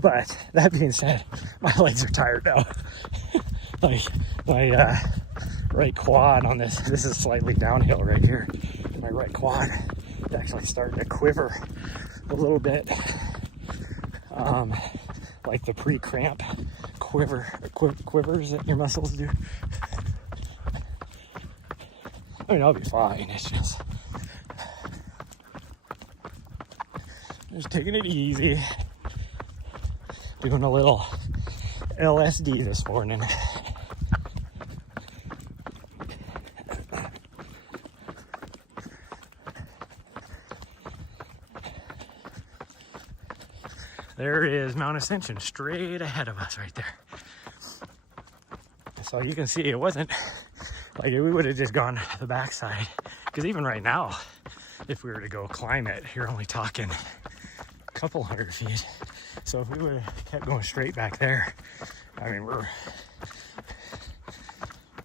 but that being said, my legs are tired now. Like my right quad on this is slightly downhill right here. My right quad is actually starting to quiver a little bit, like the pre-cramp quivers that your muscles do. I mean, I'll be fine. It's just taking it easy. Doing a little LSD this morning. There is Mount Ascension straight ahead of us right there. So you can see it wasn't like we would have just gone the backside. Because even right now, if we were to go climb it, you're only talking a couple hundred feet. So if we would have kept going straight back there, I mean,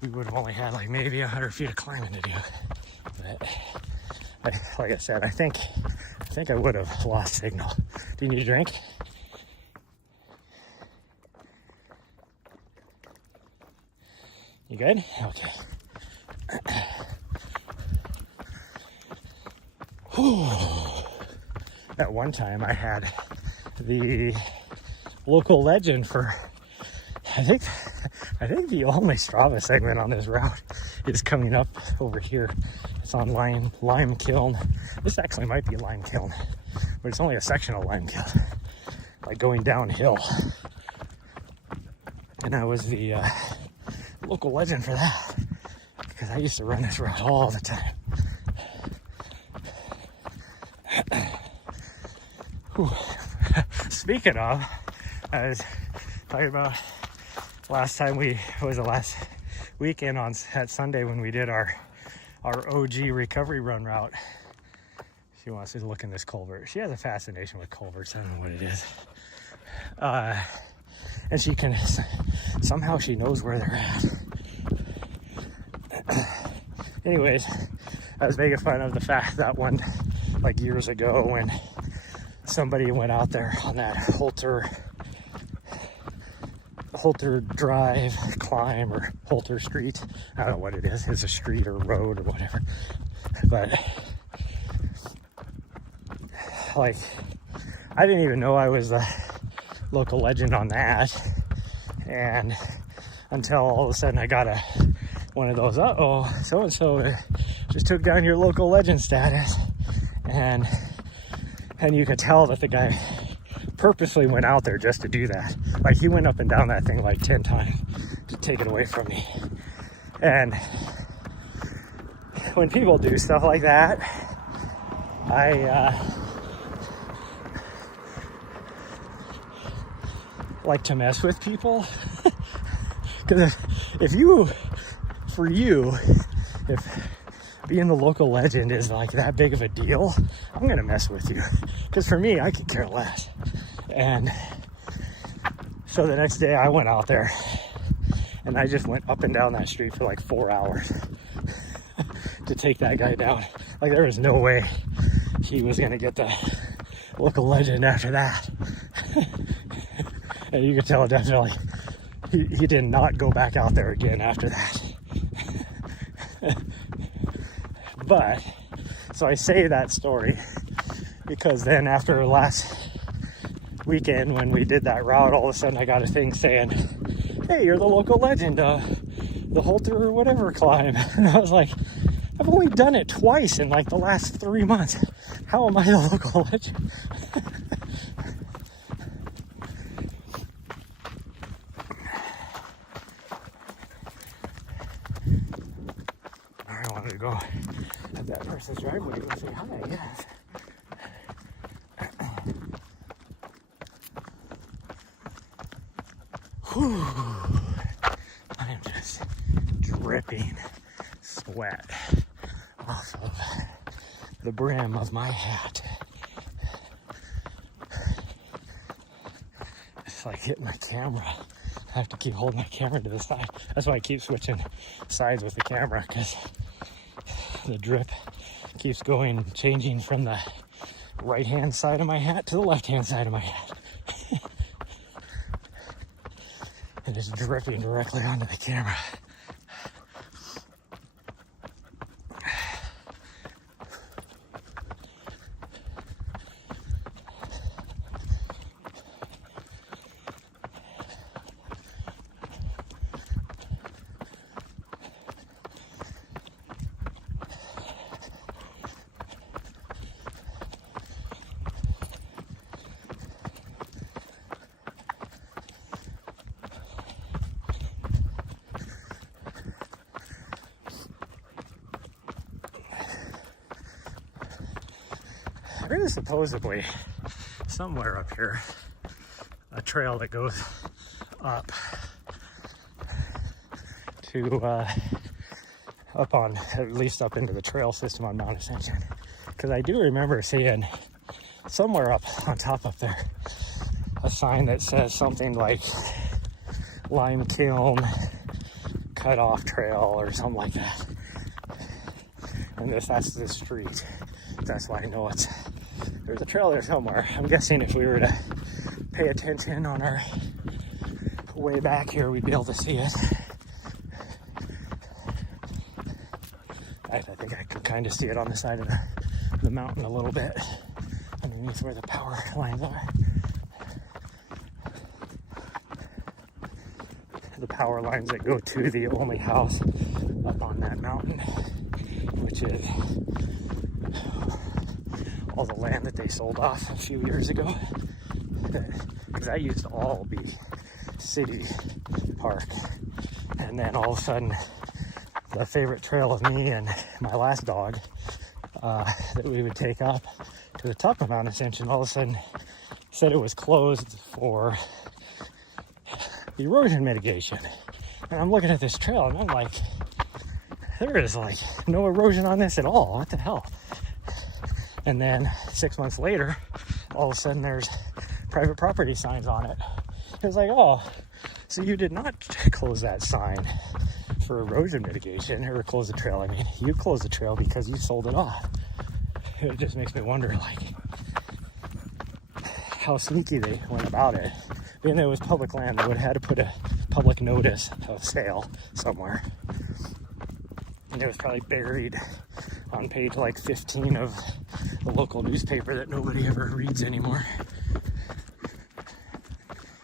we would have only had like maybe 100 feet of climbing to do. But like I said, I think I would have lost signal. Do you need a drink? You good? Okay. At one time I had the local legend for, I think the only Strava segment on this route is coming up over here. It's on Lime Kiln. This actually might be Lime Kiln, but it's only a section of Lime Kiln, like going downhill. And I was the local legend for that because I used to run this route all the time. Speaking of, I was talking about last weekend at Sunday when we did our OG recovery run route. She wants to look in this culvert. She has a fascination with culverts. I don't know what it is. And somehow she knows where they're at. Anyways, I was making fun of the fact that one, like years ago, when somebody went out there on that Holter Drive climb or Holter Street. I don't know what it is. It's a street or road or whatever. But like, I didn't even know I was a local legend on that. And until all of a sudden I got one of those, so-and-so just took down your local legend status. And you could tell that the guy purposely went out there just to do that. Like, he went up and down that thing like 10 times to take it away from me. And when people do stuff like that, I like to mess with people. Because if being the local legend is like that big of a deal, I'm gonna mess with you. Because for me, I could care less. And so the next day I went out there and I just went up and down that street for like 4 hours to take that guy down. Like, there was no way he was gonna get the local legend after that. And you could tell definitely he did not go back out there again after that. But so I say that story because then after last weekend when we did that route, all of a sudden I got a thing saying, hey, you're the local legend, the Holter or whatever climb. And I was like, I've only done it twice in like the last 3 months. How am I the local legend? I wanted to go at that person's driveway and say hi, I guess. Whew. I am just dripping sweat off of the brim of my hat. It's like hitting my camera. I have to keep holding my camera to the side. That's why I keep switching sides with the camera, because the drip keeps changing from the right hand side of my hat to the left hand side of my hat. And it's dripping directly onto the camera. There is supposedly somewhere up here a trail that goes up to at least up into the trail system on Mount Ascension, because I do remember seeing somewhere up on top up there a sign that says something like Lime Kiln Cut Off Trail or something like that. And that's the street. That's why I know there's a trail there somewhere. I'm guessing if we were to pay attention on our way back here, we'd be able to see it. I think I could kind of see it on the side of the mountain a little bit, underneath where the power lines are. The power lines that go to the only house up on that mountain, which is all the land that they sold off a few years ago, because that used to all be city park. And then all of a sudden, the favorite trail of me and my last dog that we would take up to the top of Mount Ascension, all of a sudden said it was closed for erosion mitigation. And I'm looking at this trail and I'm like, there is like no erosion on this at all. What the hell? And then 6 months later, all of a sudden there's private property signs on it. It's like, oh, so you did not close that sign for erosion mitigation, or close the trail. I mean, you closed the trail because you sold it off. It just makes me wonder, like, how sneaky they went about it. Being that it was public land, they would have had to put a public notice of sale somewhere. And it was probably buried on page like 15 of the local newspaper that nobody ever reads anymore,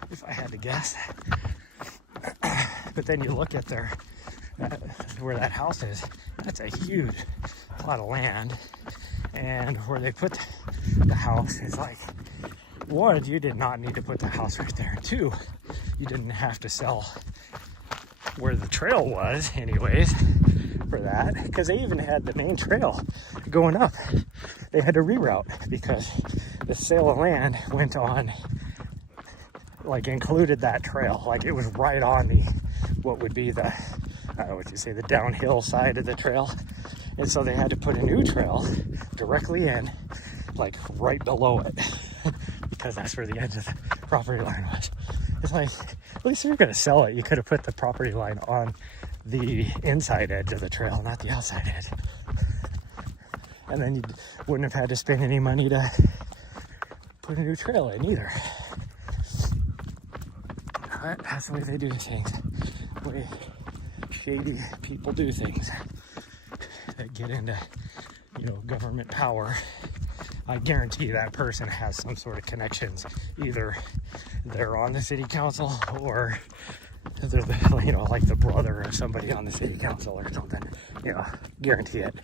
if I had to guess. But then you look at where that house is, that's a huge plot of land, and where they put the house is like one, you did not need to put the house right there. Two, you didn't have to sell where the trail was anyways for that, because they even had the main trail going up. They had to reroute because the sale of land went on, like included that trail. Like it was right on the, what would be the, the downhill side of the trail. And so they had to put a new trail directly in, like right below it, because that's where the edge of the property line was. It's like, at least if you're gonna sell it, you could have put the property line on the inside edge of the trail, not the outside edge. And then you wouldn't have had to spend any money to put a new trail in either. But that's the way they do things. The way shady people do things that get into, government power. I guarantee that person has some sort of connections. Either they're on the city council or they're like the brother of somebody on the city council or something. Guarantee it.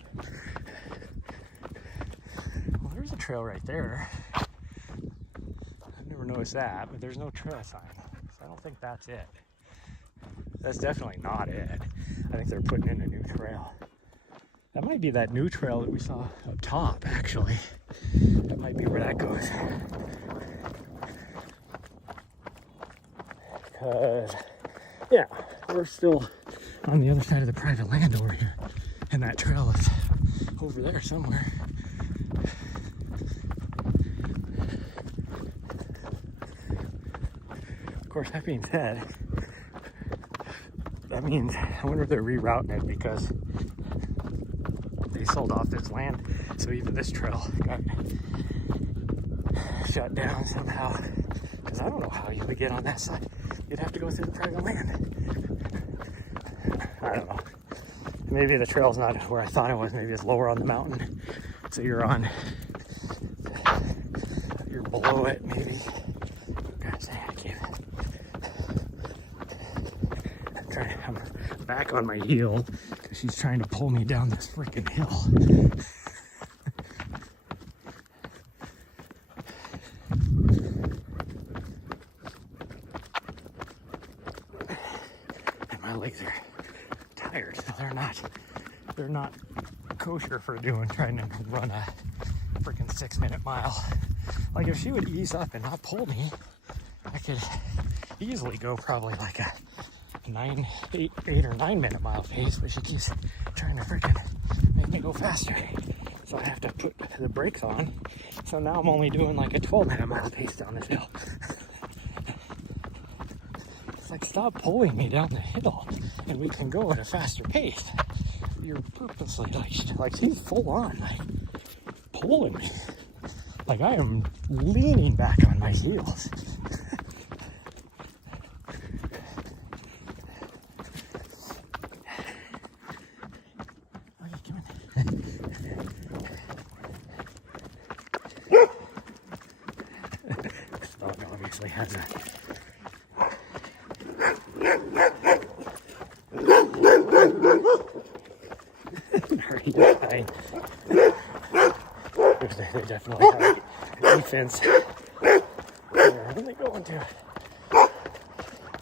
Well, there's a trail right there. I've never noticed that, but there's no trail sign. So I don't think that's it. That's definitely not it. I think they're putting in a new trail. That might be that new trail that we saw up top, actually. That might be where that goes. Because, yeah, we're still on the other side of the private land over here. And that trail is over there somewhere. Of course, that being said, that means, I wonder if they're rerouting it because they sold off this land, so even this trail got shut down somehow. Because I don't know how you would get on that side. You'd have to go through the private land. I don't know. Maybe the trail's not where I thought it was. Maybe it's lower on the mountain. So you're below it, maybe. Gosh, I can't. I'm back on my heel because she's trying to pull me down this freaking hill. And my legs are tired, so they're not kosher for trying to run a freaking 6-minute mile. Like if she would ease up and not pull me, I could easily go probably like a 8 or 9 minute mile pace, but she keeps trying to freaking make me go faster. So I have to put the brakes on. So now I'm only doing like a 12-minute mile pace down this hill. It's like, stop pulling me down the hill and we can go at a faster pace. You're purposely like she's full on, like pulling me. Like I am leaning back on my heels. This dog obviously has a they definitely have a defense. They're only going to a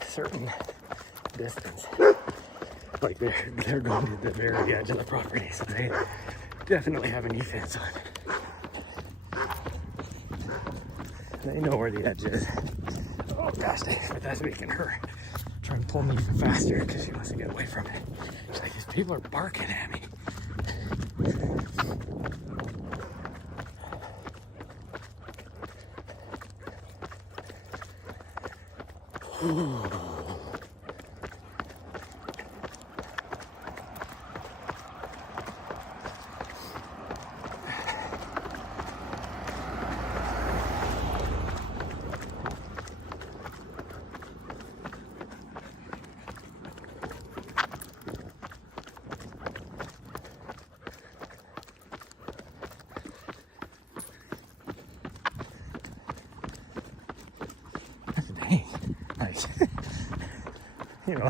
certain distance. Like they're going to the very edge of the property, so they definitely have an defense on. They know where the edge is. Oh gosh, but that's making her trying to pull me even faster because she wants to get away from it. She's like, these people are barking at me.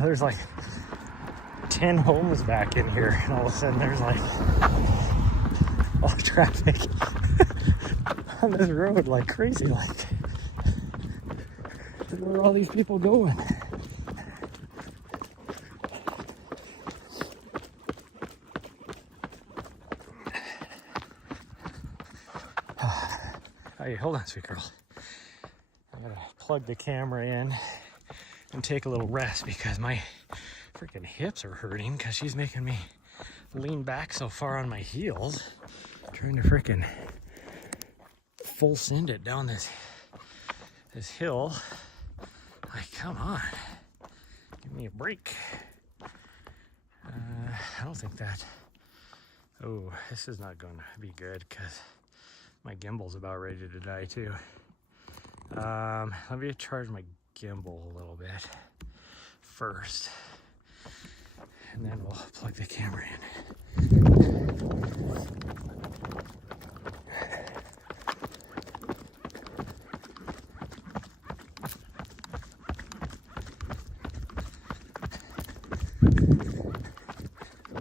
There's like 10 homes back in here, and all of a sudden there's like all traffic on this road like crazy. Like Where are all these people going? Hey, hold on, sweet girl. I gotta plug the camera in and take a little rest because my freaking hips are hurting because she's making me lean back so far on my heels, trying to freaking full send it down this hill. Like, come on, give me a break. I don't think that. Oh, this is not going to be good because my gimbal's about ready to die too. Let me charge my gimbal a little bit first, and then we'll plug the camera in.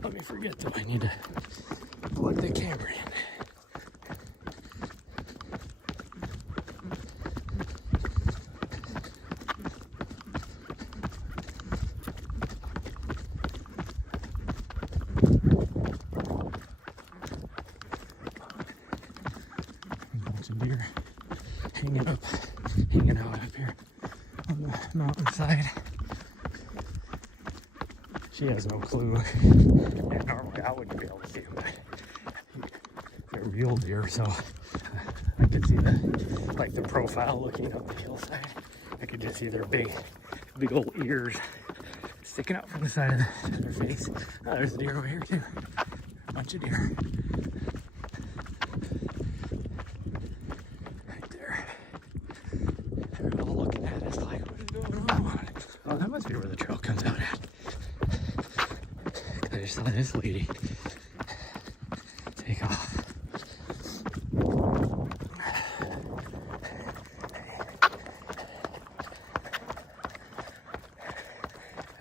Let me forget that I need to plug the camera in. Deer hanging out up here on the mountainside. She has no clue. And normally I wouldn't be able to see them, but they're real deer, so I could see the profile looking up the hillside. I could just see their big old ears sticking out from the side of their face. Oh, there's a deer over here too. A bunch of deer. Oh, that must be where the trail comes out at. I just saw this lady take off.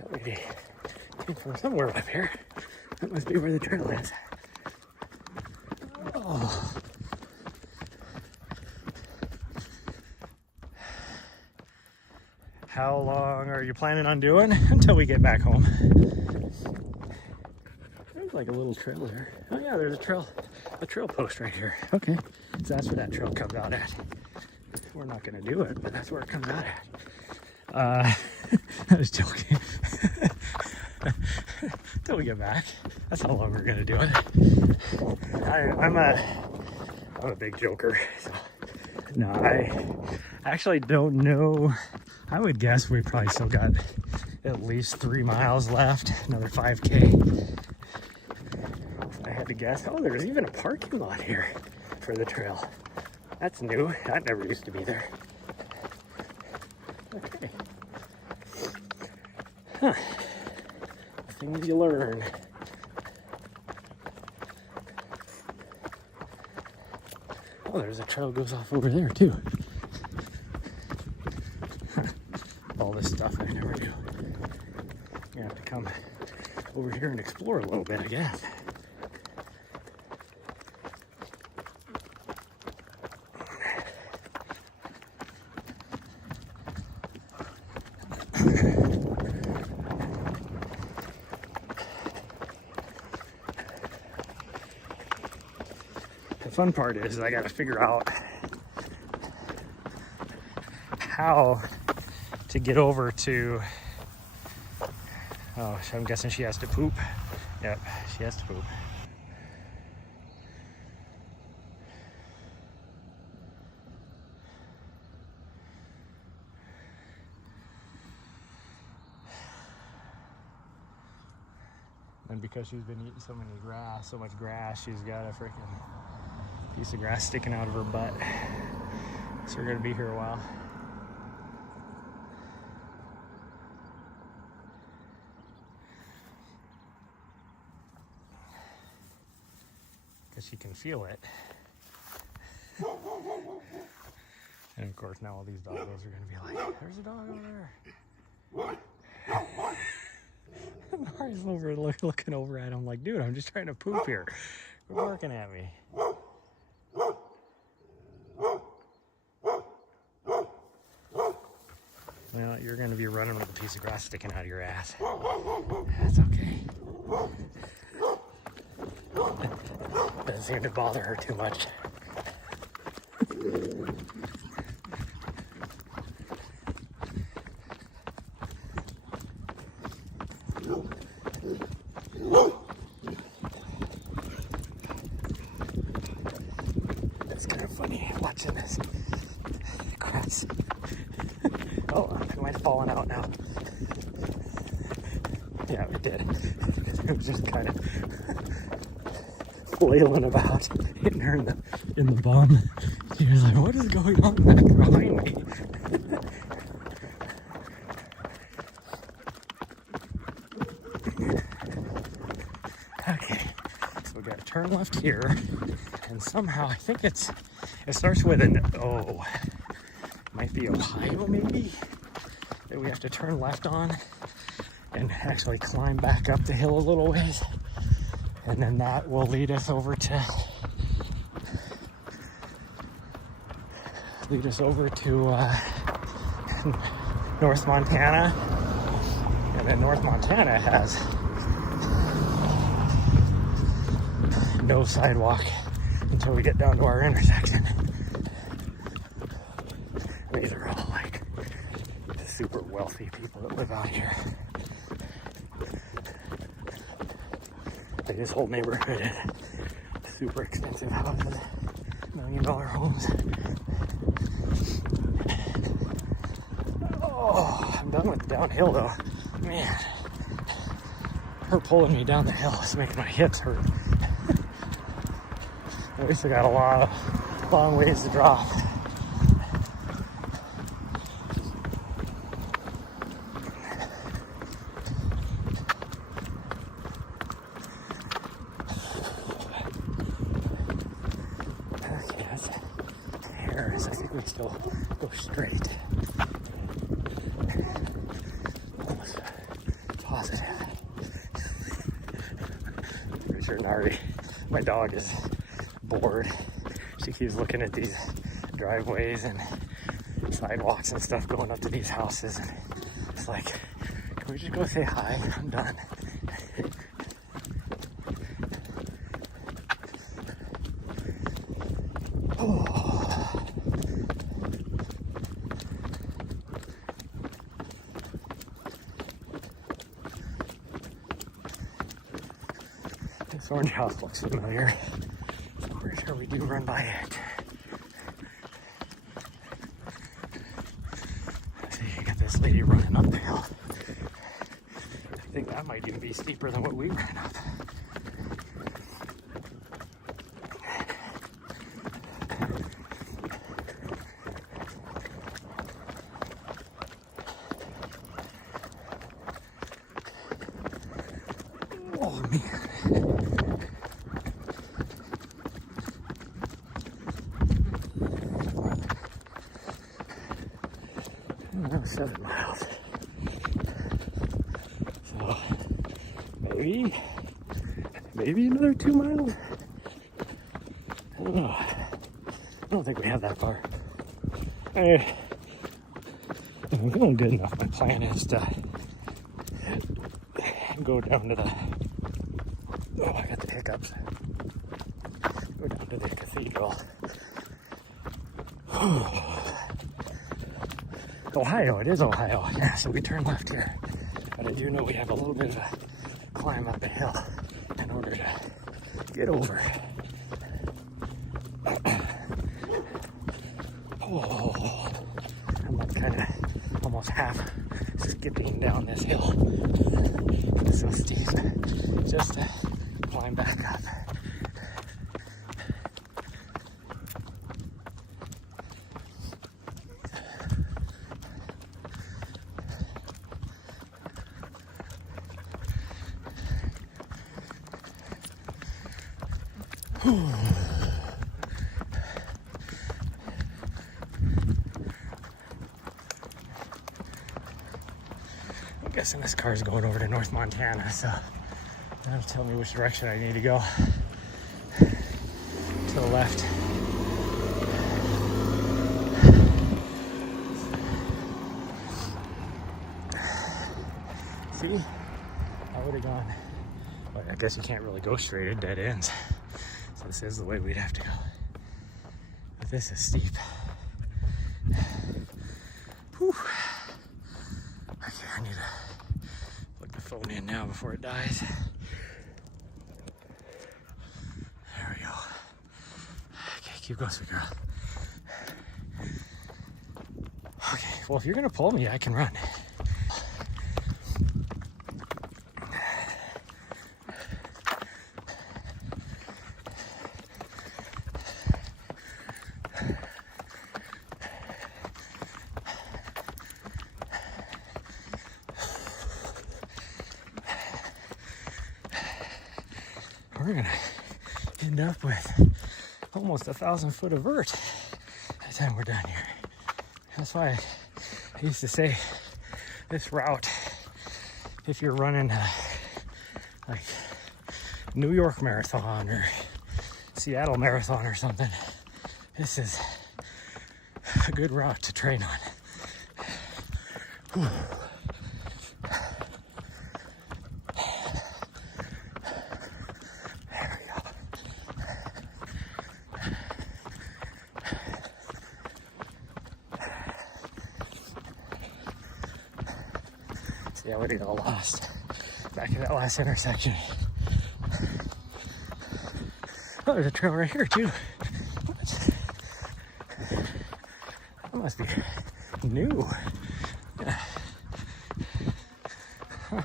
That lady came from somewhere up here. That must be where the trail is. Oh. How long are you planning on doing until we get back home? There's like a little trail there. Oh yeah, there's a trail post right here. Okay, so that's where that trail comes out at. We're not gonna do it, but that's where it comes out at. I was joking. Until we get back. That's how long we're gonna do it. I'm a big joker. So. No, I actually don't know. I would guess we probably still got at least 3 miles left, another 5K. If I had to guess. Oh, there's even a parking lot here for the trail. That's new. That never used to be there. Okay. Huh. Things you learn. Oh, there's a trail goes off over there too. All this stuff I never knew. You have to come over here and explore a little bit, I guess. The fun part is I gotta figure out how to get over to, oh, I'm guessing she has to poop. Yep, she has to poop. And because she's been eating so much grass, she's got a freaking piece of grass sticking out of her butt. So we're gonna be here a while. Because she can feel it. And of course now all these doggos are gonna be like, there's a dog over there. Nahri's over looking over at him like, dude, I'm just trying to poop here. You're barking at me. piece of grass sticking out of your ass. That's okay. Doesn't seem to bother her too much. It's kind of funny watching this grass. Oh, it might have fallen out now. Yeah, it did. It was just kind of flailing about, hitting her in the bum. She was like, what is going on back behind me? Okay, so we got to turn left here, and somehow I think it starts with an O. Might be Ohio, maybe, that we have to turn left on and actually climb back up the hill a little ways, and then that will lead us over to North Montana. And then North Montana has no sidewalk until we get down to our intersection. These are all like the super wealthy people that live out here. Like this whole neighborhood is super expensive houses, $1 million homes. Oh, I'm done with the downhill though. Man, her pulling me down the hill is making my hips hurt. At least I got a long ways to drop. Okay, that's Harris. I think we still go straight. Almost positive. Pretty sure Nahri, my dog, is bored. She keeps looking at these driveways and sidewalks and stuff going up to these houses, and it's like, can we just go say hi? I'm done. Oh. This orange house looks familiar. I'm pretty sure we do run by it. See, you got this lady running up the hill. I think that might even be steeper than what we ran up. Oh man. That was 7 miles. So maybe another 2 miles. I don't know. I don't think we have that far. I'm feeling good enough. My plan is to go down to the, oh, I got the hiccups. Go down to the cathedral. Ohio, it is Ohio. Yeah, so we turn left here. But I do know we have a little bit of a climb up a hill in order to get over. Oh, I'm like kind of almost half skipping down this hill. It's so steep. Just to climb back up. I'm guessing this car is going over to North Montana, so that'll tell me which direction I need to go. To the left. see, I would have gone. Well, I guess you can't really go straight, it dead ends. So this is the way we'd have to go. But this is steep. Whew. Okay, I need to plug the phone in now before it dies. There we go. Okay, keep going, sweet girl. Okay, well, if you're gonna pull me, I can run. We're gonna end up with almost 1,000 foot of vert by the time we're done here. That's why I used to say this route, if you're running like New York Marathon or Seattle Marathon or something, this is a good route to train on. Whew. See, I would have got lost back in that last intersection. Oh, there's a trail right here too. What? That must be new. Yeah. Huh.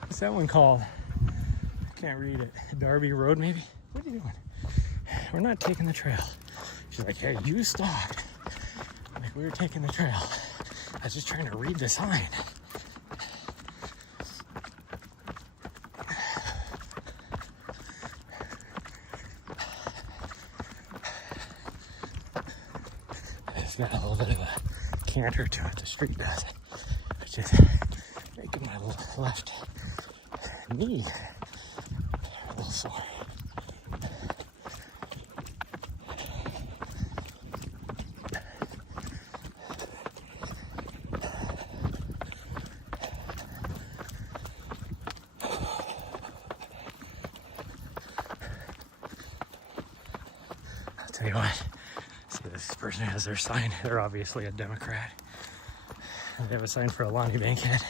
What's that one called? I can't read it. Darby Road, maybe? What are you doing? We're not taking the trail. She's like, hey, you stopped. Like, we were taking the trail. I was just trying to read the sign. It's got a little bit of a canter to it, the street does, which is making my left knee a little sore. I'll tell you what. This person has their sign. They're obviously a Democrat. They have a sign for a Lonnie Bankhead.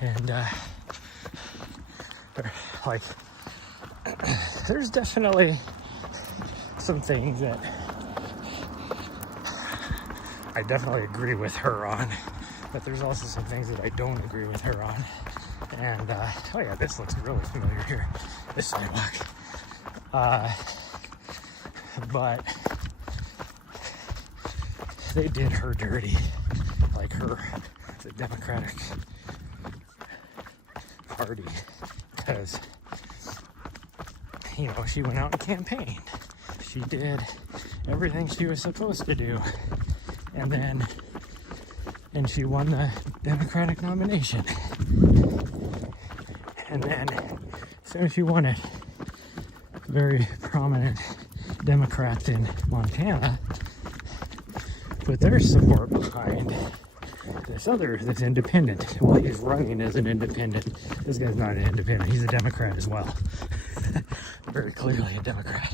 And, like, there's definitely some things that I definitely agree with her on. But there's also some things that I don't agree with her on. And, oh yeah, this looks really familiar here. This sidewalk. But they did her dirty, like her, the Democratic Party, because, you know, she went out and campaigned. She did everything she was supposed to do, and she won the Democratic nomination. And then, as soon as she won it, very prominent Democrats in Montana put their support behind this independent. Well, he's running as an independent. This guy's not an independent. He's a Democrat as well. Very clearly a Democrat.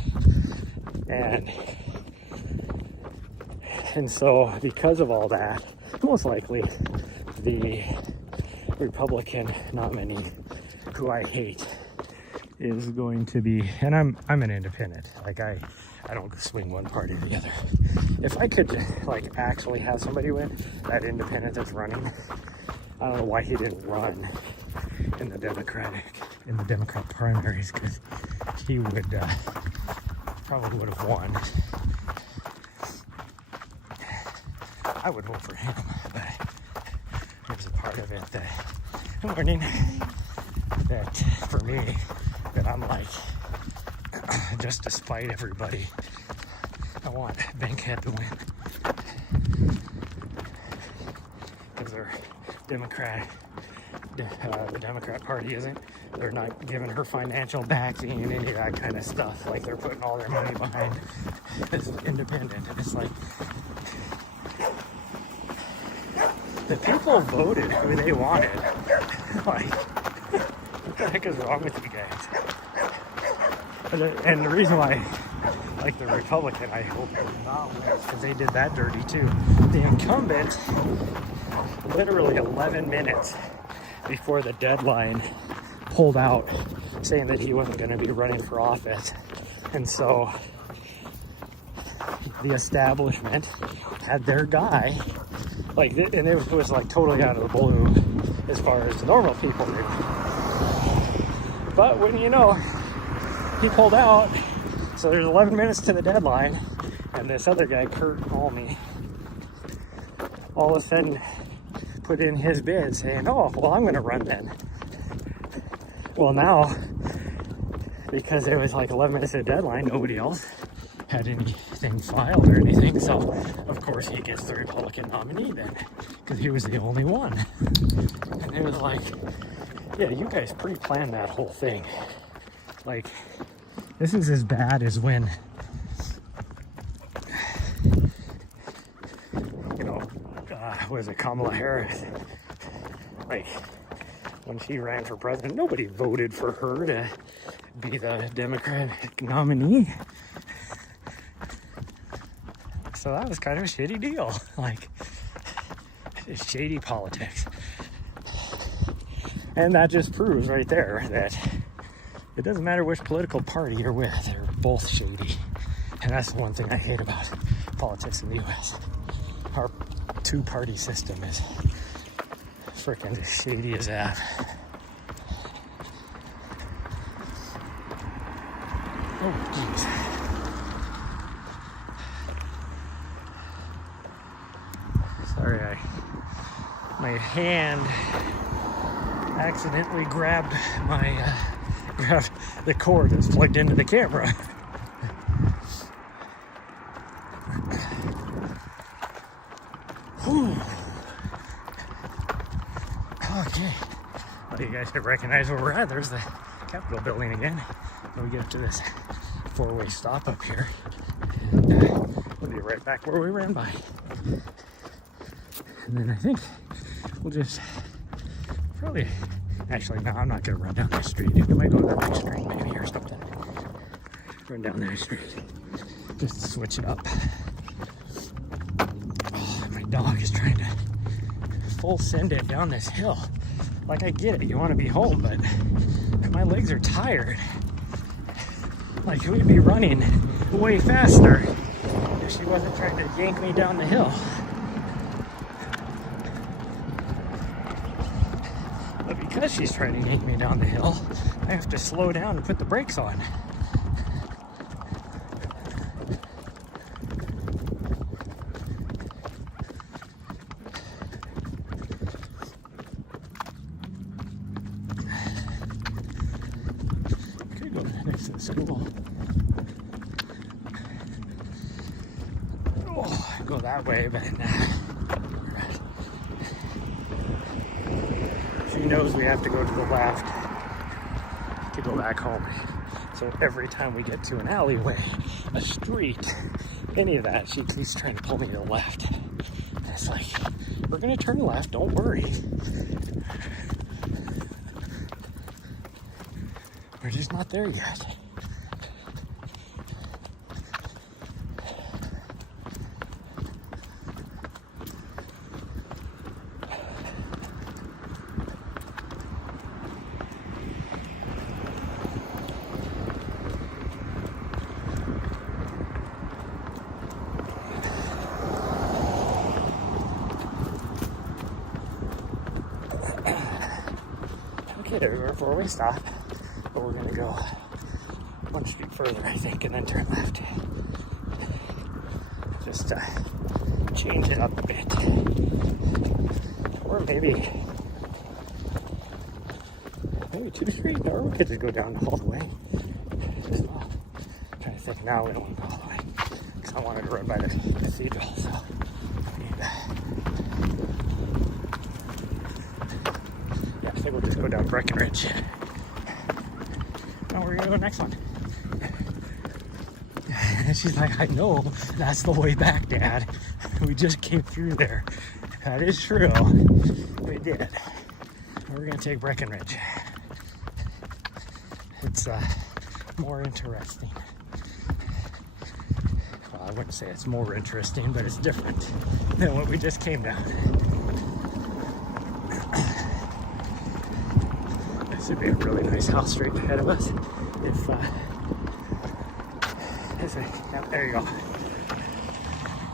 And so because of all that, most likely the Republican nominee, who I hate, is going to be, and I'm an independent. Like I don't swing one party or the other. If I could like actually have somebody win, that independent that's running, I don't know why he didn't run in the Democrat primaries, because he would probably would have won. I would vote for him, but there's a part of it that I'm learning that for me, that I'm like, just to spite everybody, I want Bankhead to win. Because they're Democrat, the Democrat Party isn't. They're not giving her financial backing and any of that kind of stuff. Like, they're putting all their money behind this independent. And it's like, the people voted who they wanted. Like, the heck is wrong with you guys? And the reason why, like the Republican, I hope did not win, because they did that dirty too. The incumbent, literally 11 minutes before the deadline, pulled out, saying that he wasn't going to be running for office. And so the establishment had their guy, like, and it was like totally out of the blue as far as the normal people knew. But when you know, he pulled out, so there's 11 minutes to the deadline, and this other guy, Kurt Almy, all of a sudden put in his bid saying, oh, well, I'm going to run then. Well, now, because there was like 11 minutes to the deadline, nobody else had anything filed or anything, so of course he gets the Republican nominee then, because he was the only one. And it was like, yeah, you guys pre-planned that whole thing. Like, this is as bad as when, you know, was it Kamala Harris? Like, when she ran for president, nobody voted for her to be the Democratic nominee. So that was kind of a shitty deal. Like, shady politics. And that just proves right there that it doesn't matter which political party you're with, they're both shady. And that's the one thing I hate about politics in the US. Our two-party system is freaking as shady as that. Oh, jeez. Sorry, my hand accidentally grabbed the cord that's plugged into the camera. Whew. Okay. Well, you guys have recognized where we're at. There's the Capitol building again. When we get up to this four-way stop up here, and we'll be right back where we ran by. And then I think we'll just probably, actually, no, I'm not going to run down that street. I might go to the next street maybe or something. Run down that street. Just to switch it up. Oh, my dog is trying to full send it down this hill. Like, I get it, you want to be home, but my legs are tired. Like, we'd be running way faster if she wasn't trying to yank me down the hill. But because she's trying to yank me down the hill, I have to slow down and put the brakes on. Could go next to the school. Oh, go that way, but she knows we have to go to the left to go back home. So every time we get to an alleyway, a street, any of that, she keeps trying to pull me to the left. And it's like, we're gonna turn left, don't worry. We're just not there yet. Okay, there's our four-way stop, but we're gonna go one street further, I think, and then turn left. Just change it up a bit, or maybe 2 streets, or we could just go down all the way as well. I'm trying to think now, we don't want to go all the way because I wanted to run by the cathedral. So yeah, I think we'll just go down Breckenridge. Oh, we're gonna go next one. And she's like, I know, that's the way back, Dad. We just came through there. That is true. We did. We're gonna take Breckenridge. it's more interesting. Well, I wouldn't say it's more interesting, but it's different than what we just came down. This would be a really nice house straight ahead of us. There you go.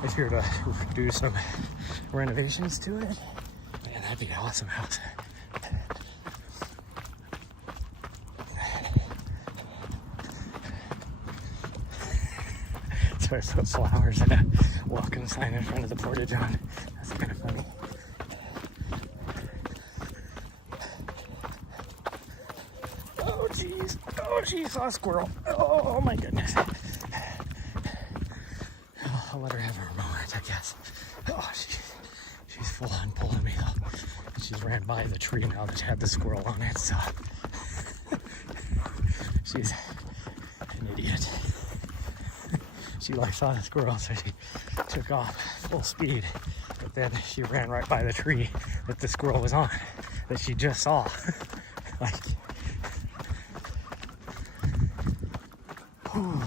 If you're to do some renovations to it, man, that'd be an awesome house. So I put flowers and a welcome sign in front of the portage on. That's kind of funny. Oh jeez, saw a squirrel. Oh my goodness. I'll let her have her moment, I guess. Oh, she's full on pulling me though. She's ran by the tree now that had the squirrel on it, so she's an idiot. She saw the squirrel, so she took off full speed. But then she ran right by the tree that the squirrel was on, that she just saw. Like, whew.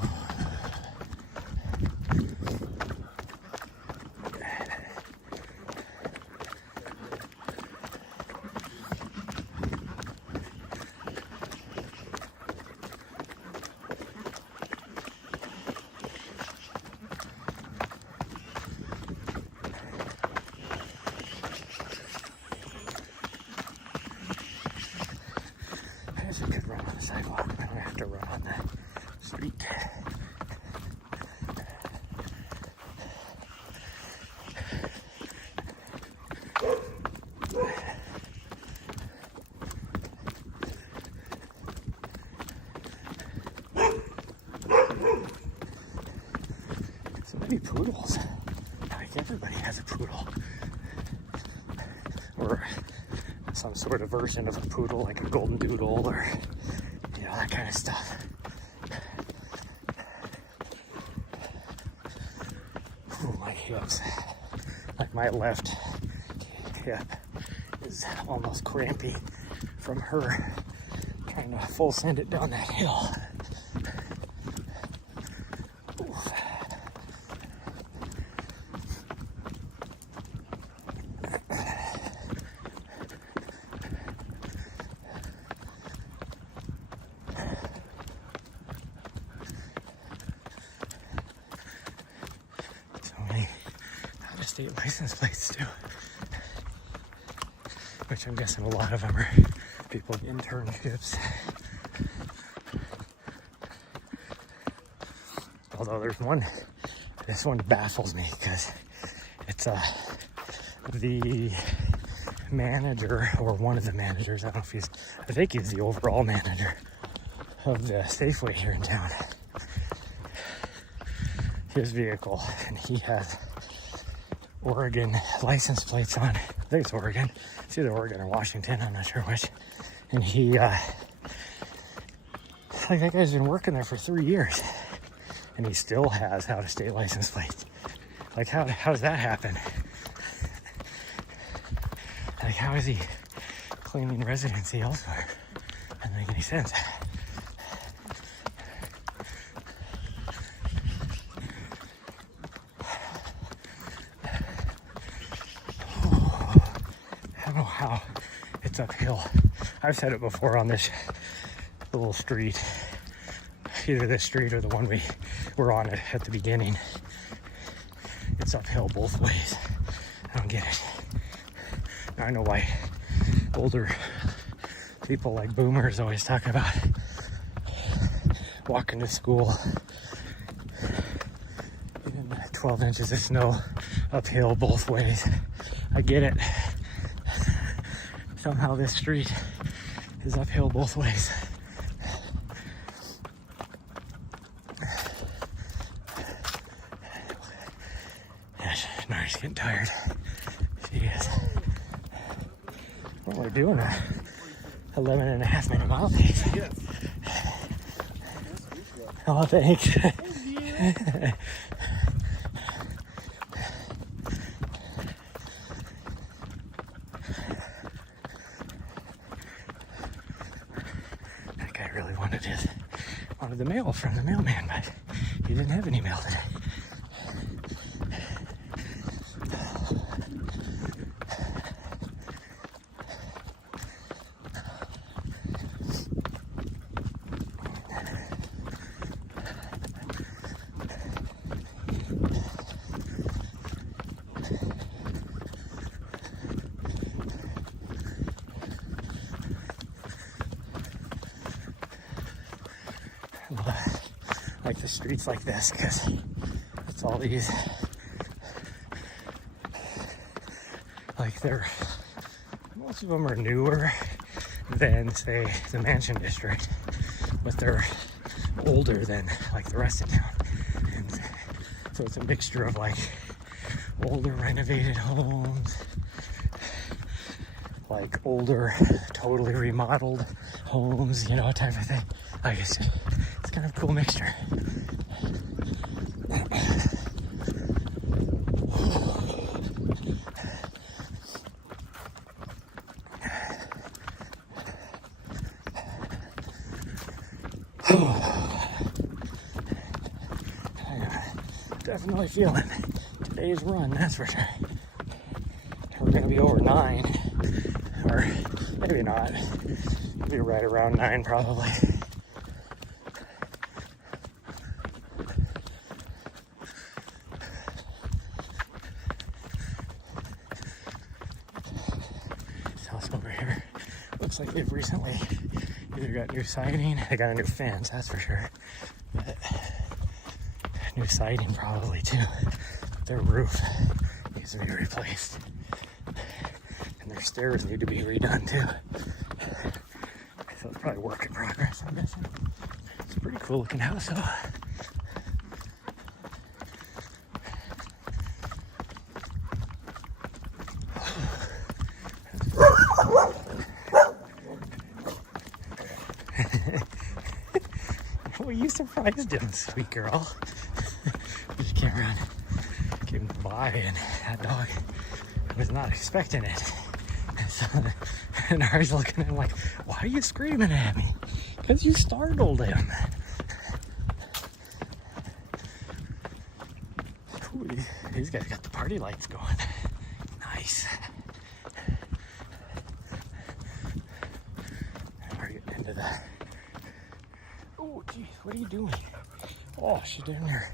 I could run on the sidewalk. I don't have to run on the street. So many poodles. Like everybody has a poodle. Or some sort of version of a poodle, like a golden doodle or, you know, that kind of stuff. Ooh, my hips. Like my left hip is almost crampy from her trying to full send it down that hill. State license plates too, which I'm guessing a lot of them are people internships. Although there's one, this one baffles me because it's the manager, or one of the managers, I don't know if I think he's the overall manager of the Safeway here in town. His vehicle, and he has Oregon license plates on. I think it's Oregon. It's either Oregon or Washington, I'm not sure which. And he, like, that guy's been working there for 3 years, and he still has out-of-state license plates. Like, how does that happen? Like, how is he claiming residency elsewhere? Doesn't make any sense. How it's uphill. I've said it before on this little street, either this street or the one we were on at the beginning. It's uphill both ways. I don't get it. Now I know why older people like boomers always talk about walking to school in 12 inches of snow uphill both ways. I get it. Somehow this street is uphill both ways. Yeah, Nahri's getting tired. She is. What we're doing, 11 and a half minute mile pace. Oh, thanks. Really wanted wanted the mail from the mailman, but he didn't have any mail today. Like the streets like this, because it's all these, like most of them are newer than, say, the Mansion District, but they're older than like the rest of town. And so it's a mixture of like older renovated homes, like older totally remodeled homes, you know, type of thing. Like it's kind of a cool mixture. Definitely feeling today's run, that's for sure. We're gonna be over 9, or maybe not. Be right around 9 probably. This house over here looks like they've recently either got new siding, they got a new fence, that's for sure. But new siding probably too. Their roof needs to be replaced. And their stairs need to be redone too. So it's probably work in progress, I'm guessing. It's a pretty cool looking house though. Well, you surprised him, sweet girl. You just can't run. Came by and that dog was not expecting it. And so Nahri's looking at him like, why are you screaming at me? Because you startled him. Ooh, these guys got the party lights going. Nice. We're getting into the... Oh, geez, what are you doing? Oh, she down there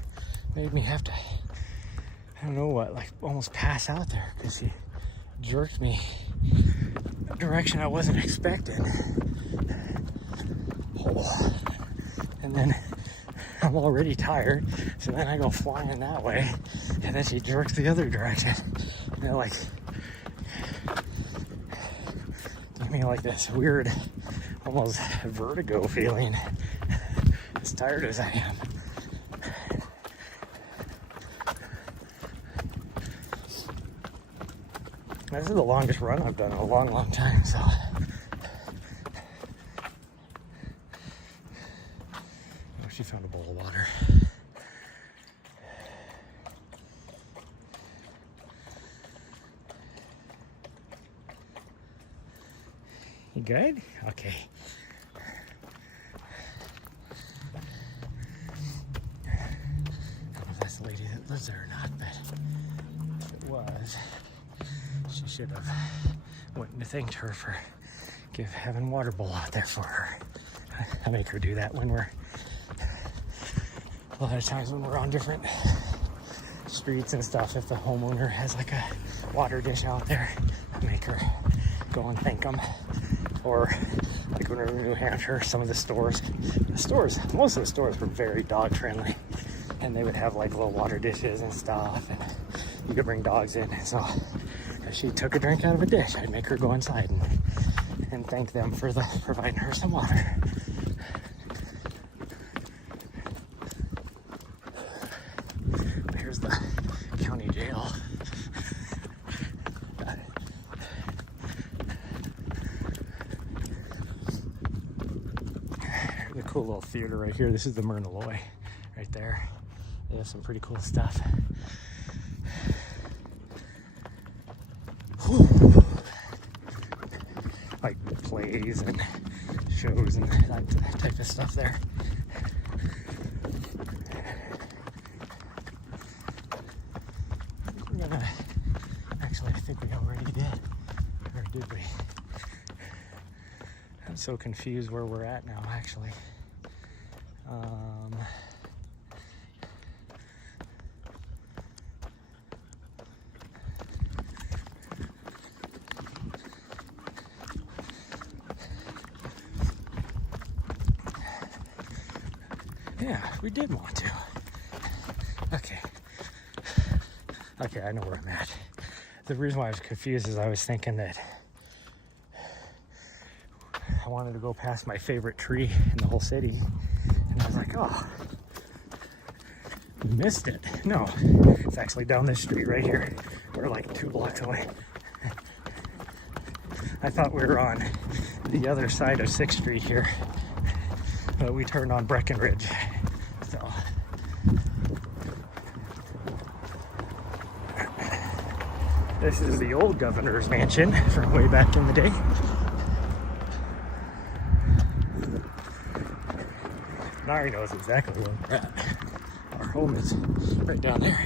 made me have to, I don't know what, like almost pass out there because she jerked me a direction I wasn't expecting. Oh. And then I'm already tired, so then I go flying that way, and then she jerks the other direction. And it like gave me like this weird, almost vertigo feeling, as tired as I am. This is the longest run I've done in a long, long time, so. Oh, she found a bowl of water. You good? Okay. I don't know if that's the lady that lives there or not, but if it was, she should have went and thanked her for having water bowl out there for her. I make her do that when we're, a lot of times when we're on different streets and stuff, if the homeowner has like a water dish out there, I make her go and thank them. Or like when we were in New Hampshire, some of the stores, most of the stores were very dog friendly, and they would have like little water dishes and stuff, and you could bring dogs in. So if she took a drink out of a dish, I'd make her go inside and thank them for providing her some water. Here's the county jail. The cool little theater right here. This is the Myrna Loy right there. They have some pretty cool stuff. Whew. Like plays and shows and that type of stuff there. We're gonna, actually, I think we already did. Or did we? I'm so confused where we're at now, actually. Yeah, we did want to. Okay. Okay, I know where I'm at. The reason why I was confused is I was thinking that I wanted to go past my favorite tree in the whole city. And I was like, oh, missed it. No, it's actually down this street right here. We're like 2 blocks away. I thought we were on the other side of 6th Street here, but we turned on Breckenridge. So this is the old governor's mansion from way back in the day. Nahri knows exactly where we're at. Our home is right down there.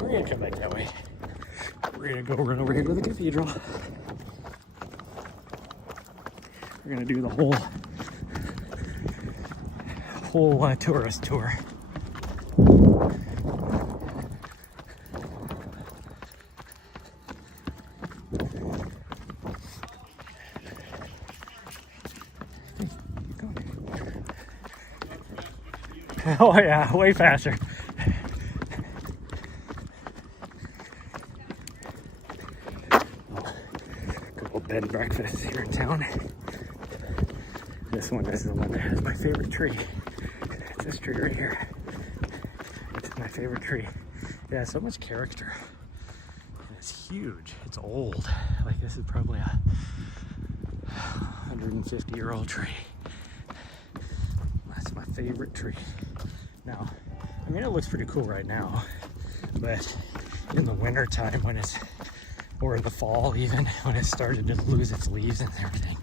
We're gonna come back that way. We're gonna go run over here to the cathedral. We're gonna do the whole tourist tour. Oh yeah, way faster. Good old bed and breakfast here in town. This one is the one that has my favorite tree. It's this tree right here. It's my favorite tree. It has so much character. And it's huge. It's old. Like this is probably a 150-year-old tree. That's my favorite tree. Now, I mean, it looks pretty cool right now, but in the winter time when it's, or in the fall even, when it started to lose its leaves and everything,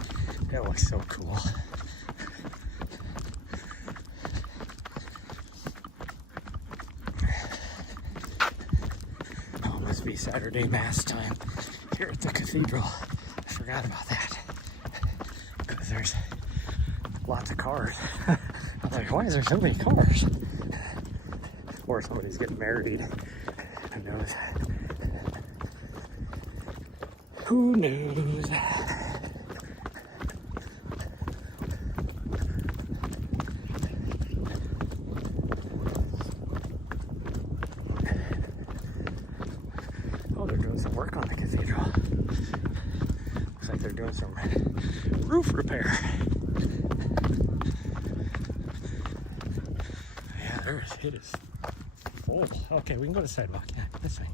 it looks so cool. Oh, must be Saturday Mass time here at the cathedral. I forgot about that, because there's lots of cars. I was like, why is there so many cars? Or somebody's getting married. Who knows? Who knows? Oh, they're doing some work on the cathedral. Looks like they're doing some roof repair. Yeah, it is full. Okay, we can go to the sidewalk. Yeah, this way.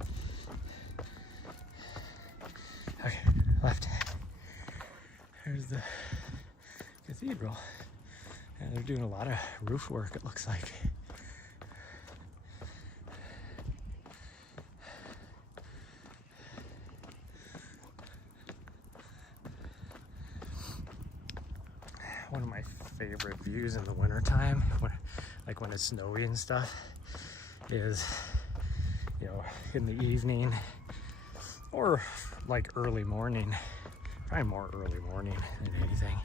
Okay, left. There's the cathedral. And they're doing a lot of roof work, it looks like. One of my favorite views in the wintertime, like when it's snowy and stuff, is, you know, in the evening or like early morning, probably more early morning than anything.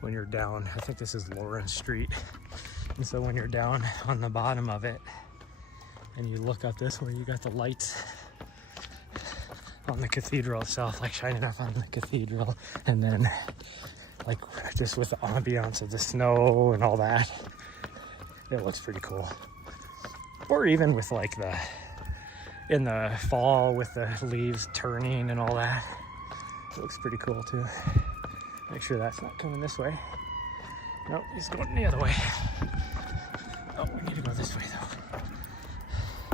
When you're down, I think this is Lawrence Street, and so when you're down on the bottom of it and you look up this way, you got the lights on the cathedral itself, like shining up on the cathedral, and then like just with the ambiance of the snow and all that, it looks pretty cool. Or even with like in the fall with the leaves turning and all that, it looks pretty cool too. Make sure that's not coming this way. Nope, he's going the other way. Oh, we need to go this way though.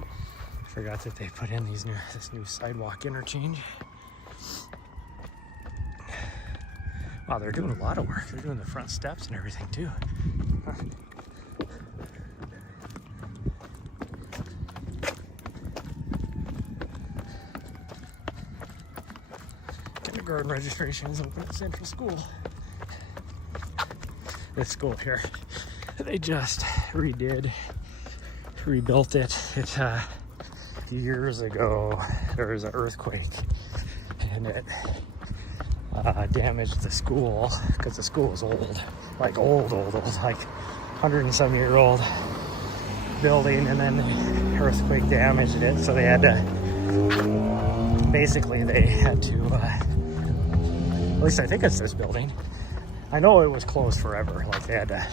I forgot that they put in this new sidewalk interchange. Wow, they're doing a lot of work. They're doing the front steps and everything too. Huh. kindergarten registration is open at Central School. This school here, they just rebuilt it. It years ago there was an earthquake and it damaged the school because the school was old, like old, like 100 and some year old building, and then the earthquake damaged it, so they had to at least I think it's this building. I know it was closed forever, like they had to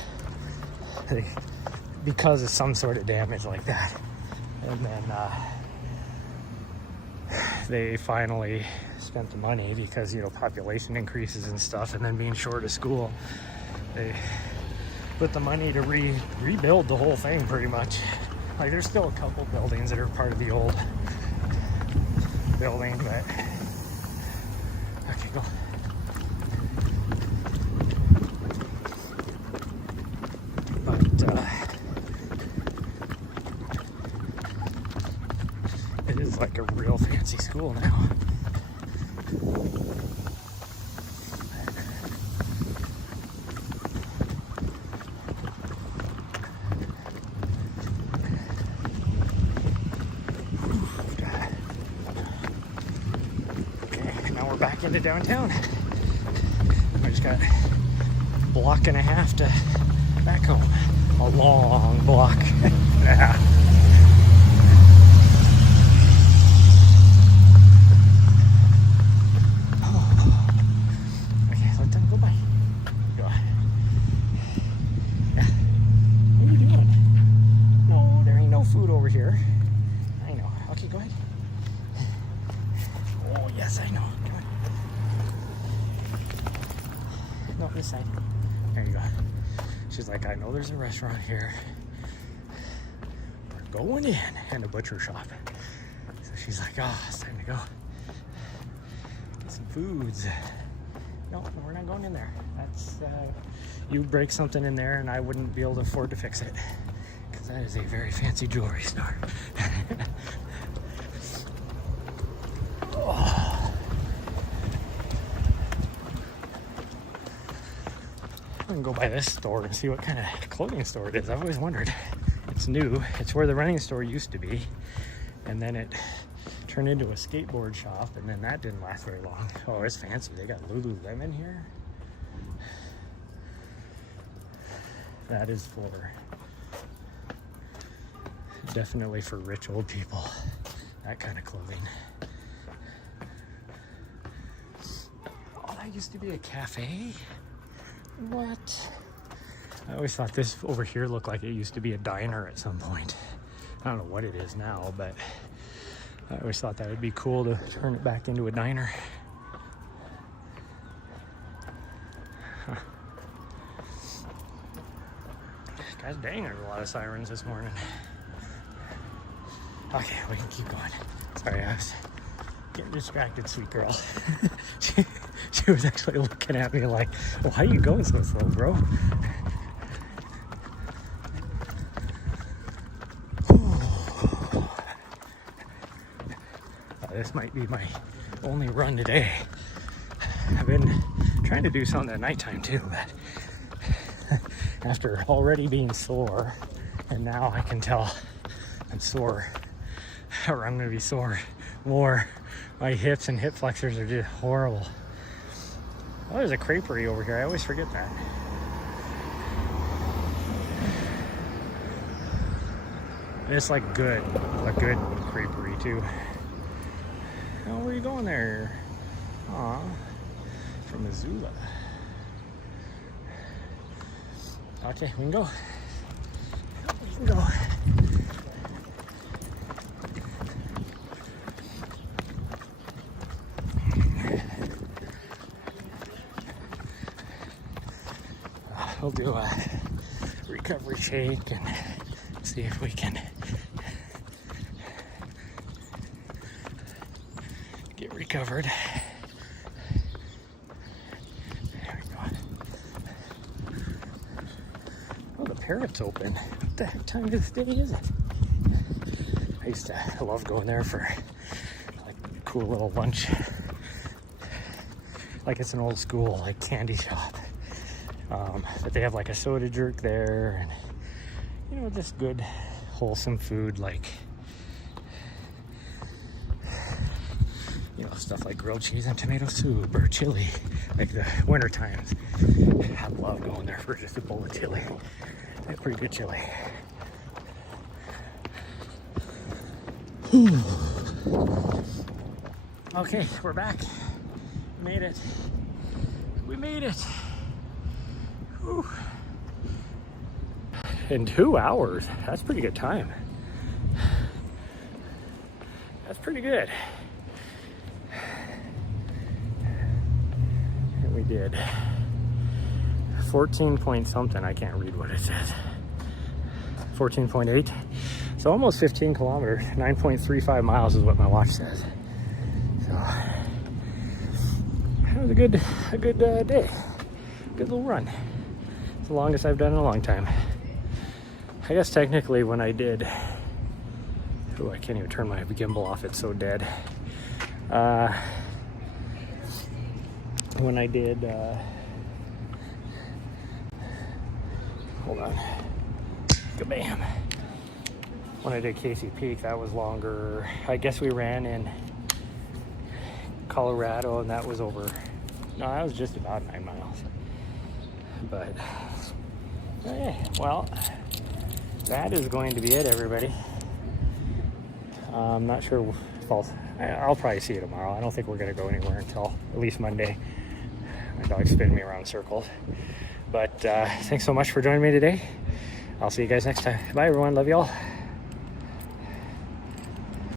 because of some sort of damage like that, and then they finally spent the money because, you know, population increases and stuff, and then being short of school, they put the money to rebuild the whole thing pretty much. Like there's still a couple buildings that are part of the old building, but okay, go. But it is like a real fancy school now. Back into downtown. I just got a block and a half to back home. A long block. Yeah. Okay, let them go by. Go. Yeah. What are you doing? No, there ain't no food over here. I know. Okay, go ahead. Oh, yes, I know. Come on. No, this side. There you go. She's like, I know there's a restaurant here. We're going in, and a butcher shop. So she's like, oh, it's time to go get some foods. No, we're not going in there. That's you break something in there, and I wouldn't be able to afford to fix it because that is a very fancy jewelry store. Oh. I can go by this store and see what kind of clothing store it is. I've always wondered. It's new. It's where the running store used to be, and then it turned into a skateboard shop, and then that didn't last very long. Oh, it's fancy. They got Lululemon here. That is definitely for rich old people. That kind of clothing. Oh, that used to be a cafe. What? I always thought this over here looked like it used to be a diner at some point. I don't know what it is now, but I always thought that would be cool to turn it back into a diner. Huh. Gosh dang, there's a lot of sirens this morning. Okay, we can keep going. Sorry, I was getting distracted, sweet girl. She was actually looking at me like, well, how are you going so slow, bro? This might be my only run today. I've been trying to do something at nighttime too, but after already being sore, and now I can tell I'm sore, or I'm gonna be sore more. My hips and hip flexors are just horrible. Oh, there's a creperie over here. I always forget that. And it's like a good creperie too. Oh, where are you going there? Aw, from Missoula. Okay, we can go. We can go. We'll do a recovery shake and see if we can get recovered. There we go. Oh, the parrot's open. What the heck time of the day is it? I love going there for like a cool little lunch like it's an old school like candy shop. But they have like a soda jerk there, and you know, just good wholesome food, like, you know, stuff like grilled cheese and tomato soup or chili, like the winter times. I love going there for just a bowl of chili. They have pretty good chili. Okay, we're back. Made it. We made it. Whew. In 2 hours. That's pretty good time. That's pretty good. And we did 14 point something. I can't read what it says. 14.8. So almost 15 kilometers. 9.35 miles is what my watch says. So it was a good day. Good little run. It's the longest I've done in a long time. I guess technically when I did, oh, I can't even turn my gimbal off, it's so dead. When I did, hold on, kabam. When I did Casey Peak, that was longer. I guess we ran in Colorado, and that was over, no, that was just about 9 miles. But, okay, well, that is going to be it, everybody. I'm not sure if I'll probably see you tomorrow. I don't think we're going to go anywhere until at least Monday. My dog's spinning me around in circles. But thanks so much for joining me today. I'll see you guys next time. Bye, everyone. Love y'all.